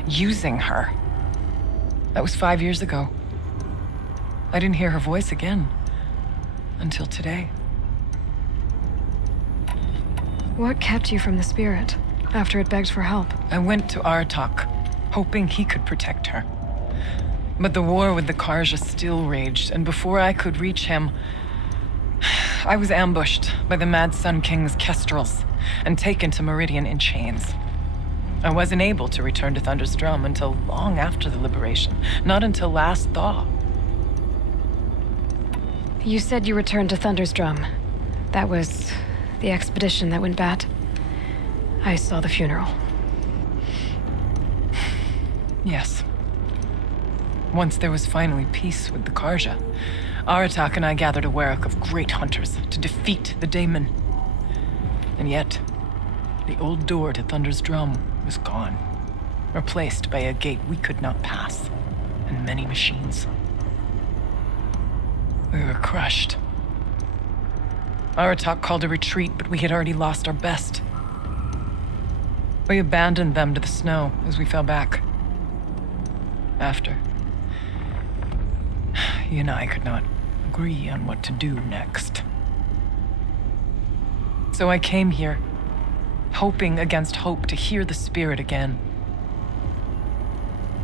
using her. That was 5 years ago. I didn't hear her voice again until today. What kept you from the spirit after it begged for help? I went to Aratak, hoping he could protect her. But the war with the Karja still raged, and before I could reach him, I was ambushed by the Mad Sun King's kestrels and taken to Meridian in chains. I wasn't able to return to Thunder's Drum until long after the liberation, not until last thaw. You said you returned to Thunder's Drum. That was the expedition that went bad. I saw the funeral. Yes. Once there was finally peace with the Karja, Aratak and I gathered a Werak of great hunters to defeat the daemon. And yet, the old door to Thunder's Drum was gone, replaced by a gate we could not pass, and many machines. We were crushed. Aratak called a retreat, but we had already lost our best. We abandoned them to the snow as we fell back. After, he and I could not agree on what to do next. So I came here, hoping against hope to hear the spirit again.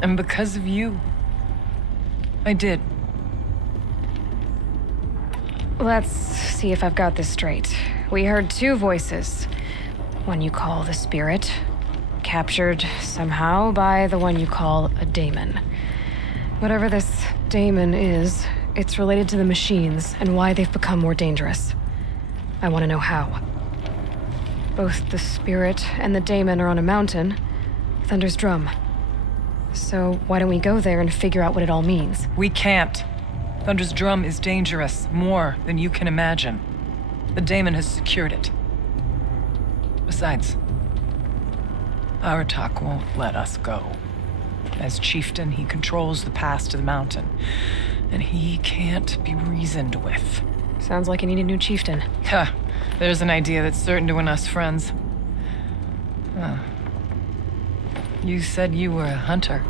And because of you, I did. Let's see if I've got this straight. We heard two voices. One you call the spirit, captured somehow by the one you call a daemon. Whatever this daemon is, it's related to the machines and why they've become more dangerous. I want to know how. Both the spirit and the daemon are on a mountain, Thunder's Drum. So why don't we go there and figure out what it all means? We can't. Thunder's Drum is dangerous, more than you can imagine. The daemon has secured it. Besides, Aratak won't let us go. As chieftain, he controls the pass to the mountain, and he can't be reasoned with. Sounds like you need a new chieftain. Ha! There's an idea that's certain to win us friends. You said you were a hunter.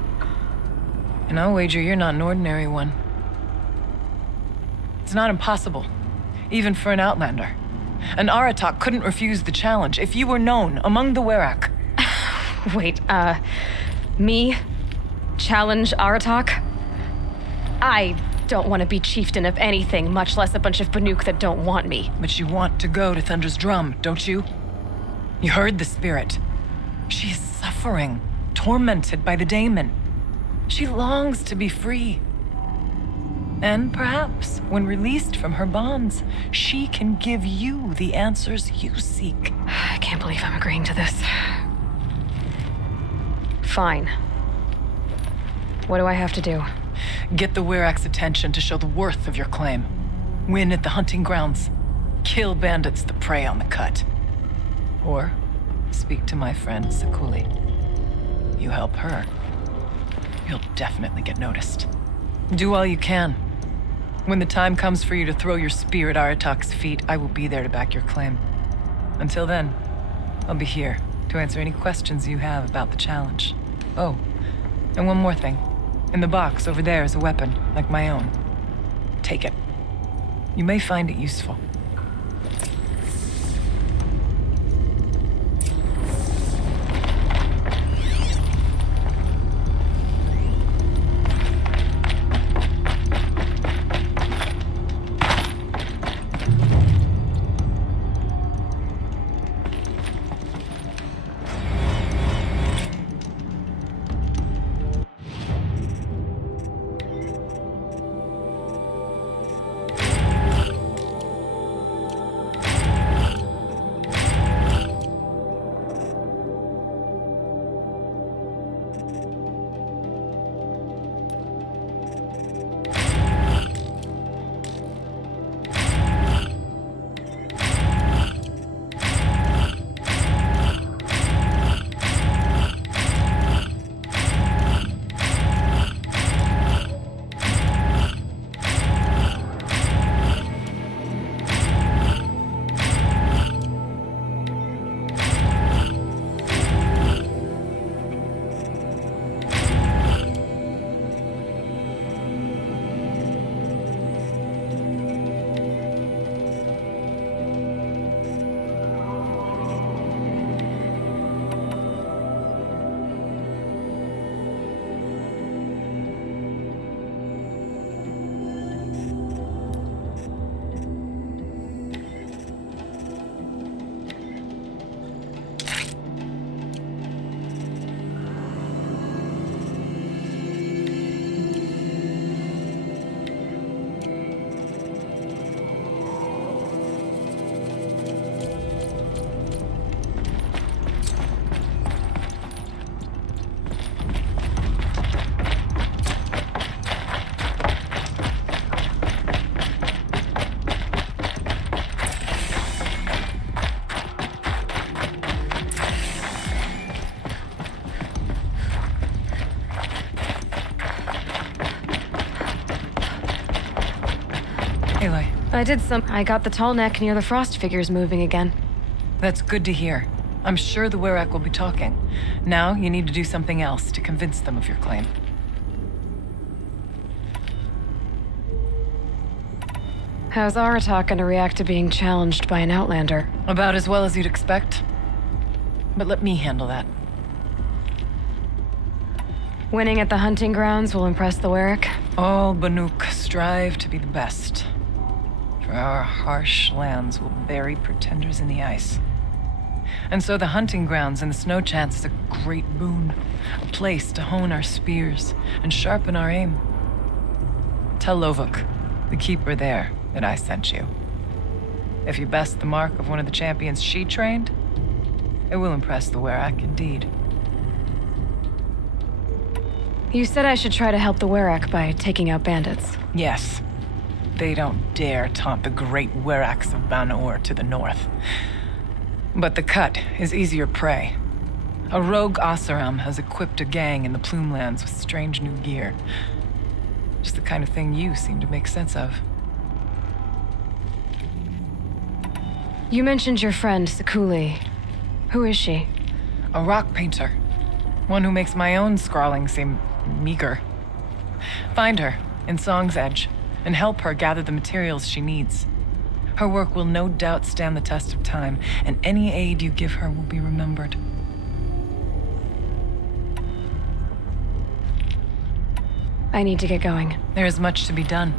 And I'll wager you're not an ordinary one. It's not impossible, even for an outlander. And Aratak couldn't refuse the challenge if you were known among the Werak. Wait, me? Challenge Aratak? I don't want to be chieftain of anything, much less a bunch of Banuk that don't want me. But you want to go to Thunder's Drum, don't you? You heard the spirit. She is suffering, tormented by the daemon. She longs to be free. And perhaps, when released from her bonds, she can give you the answers you seek. I can't believe I'm agreeing to this. Fine. What do I have to do? Get the Werak's attention to show the worth of your claim. Win at the hunting grounds. Kill bandits that prey on the cut. Or speak to my friend Sakuli. You help her, you'll definitely get noticed. Do all you can. When the time comes for you to throw your spear at Aratak's feet, I will be there to back your claim. Until then, I'll be here to answer any questions you have about the challenge. Oh, and one more thing. In the box over there is a weapon, like my own. Take it. You may find it useful. I got the tall neck near the frost figures moving again. That's good to hear. I'm sure the Werak will be talking. Now, you need to do something else to convince them of your claim. How's Aratak gonna react to being challenged by an outlander? About as well as you'd expect. But let me handle that. Winning at the hunting grounds will impress the Werak? All Banuk strive to be the best. For our harsh lands will bury pretenders in the ice. And so the hunting grounds and the snow chance is a great boon. A place to hone our spears and sharpen our aim. Tell Lovuk, the keeper there, that I sent you. If you best the mark of one of the champions she trained, it will impress the Werak indeed. You said I should try to help the Werak by taking out bandits. Yes. They don't dare taunt the great Weraks of Banur to the north. But the Cut is easier prey. A rogue Oseram has equipped a gang in the Plumelands with strange new gear. Just the kind of thing you seem to make sense of. You mentioned your friend, Sekuli. Who is she? A rock painter. One who makes my own scrawling seem meager. Find her in Song's Edge and help her gather the materials she needs. Her work will no doubt stand the test of time, and any aid you give her will be remembered. I need to get going. There is much to be done.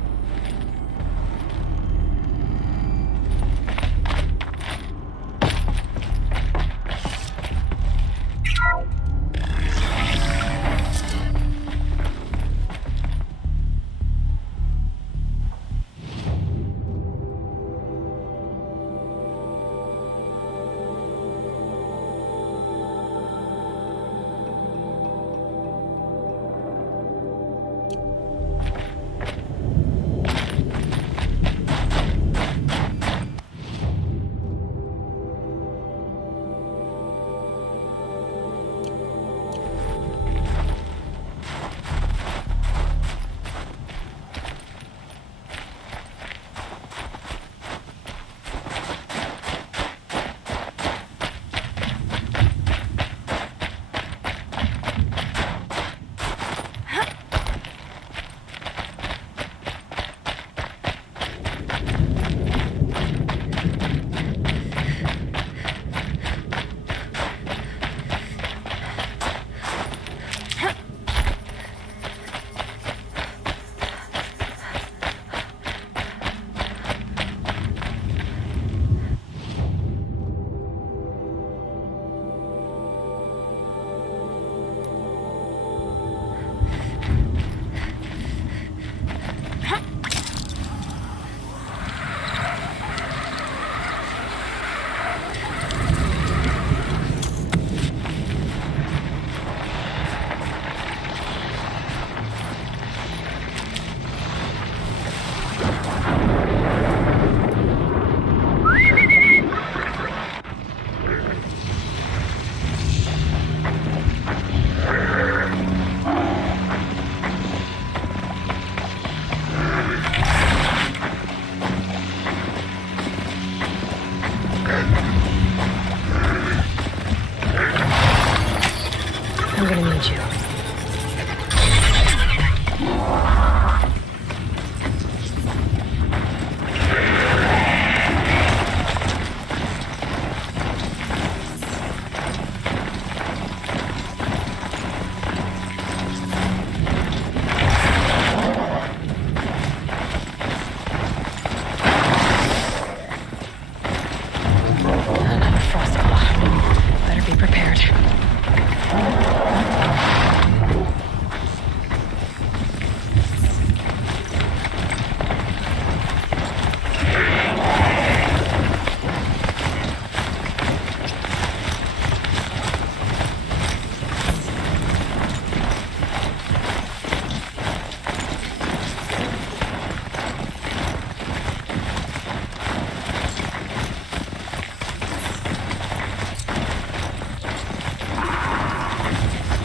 I'm gonna need you.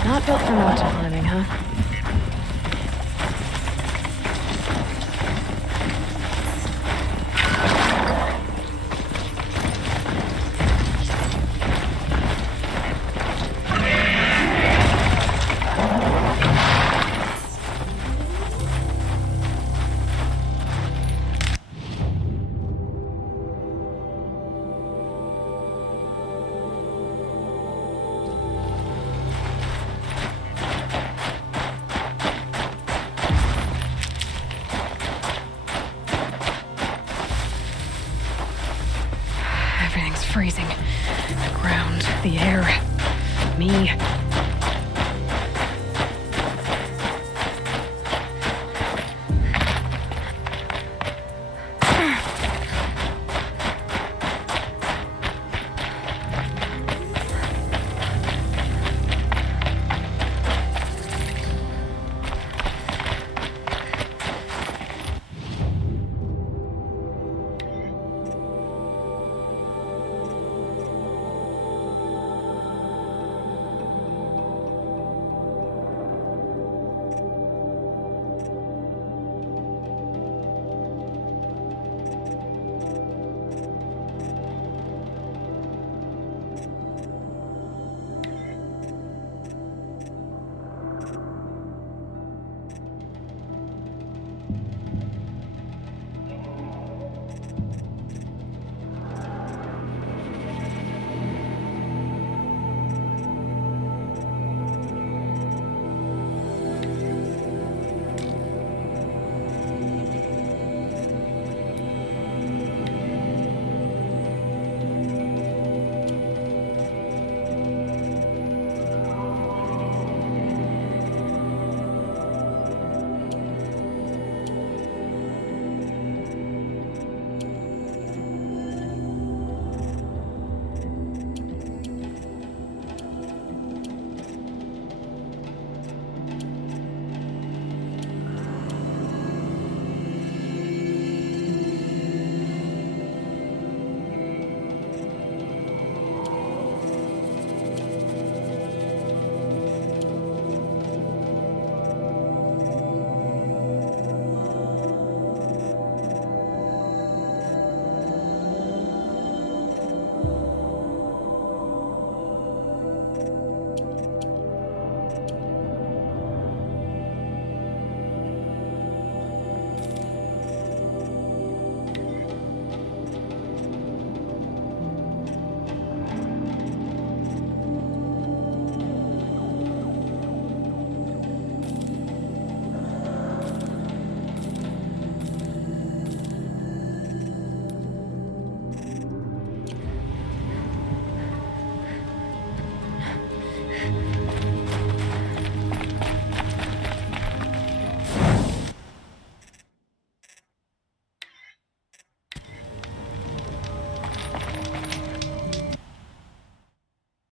Not built for mountain climbing, huh? freezing. The ground, the air, me.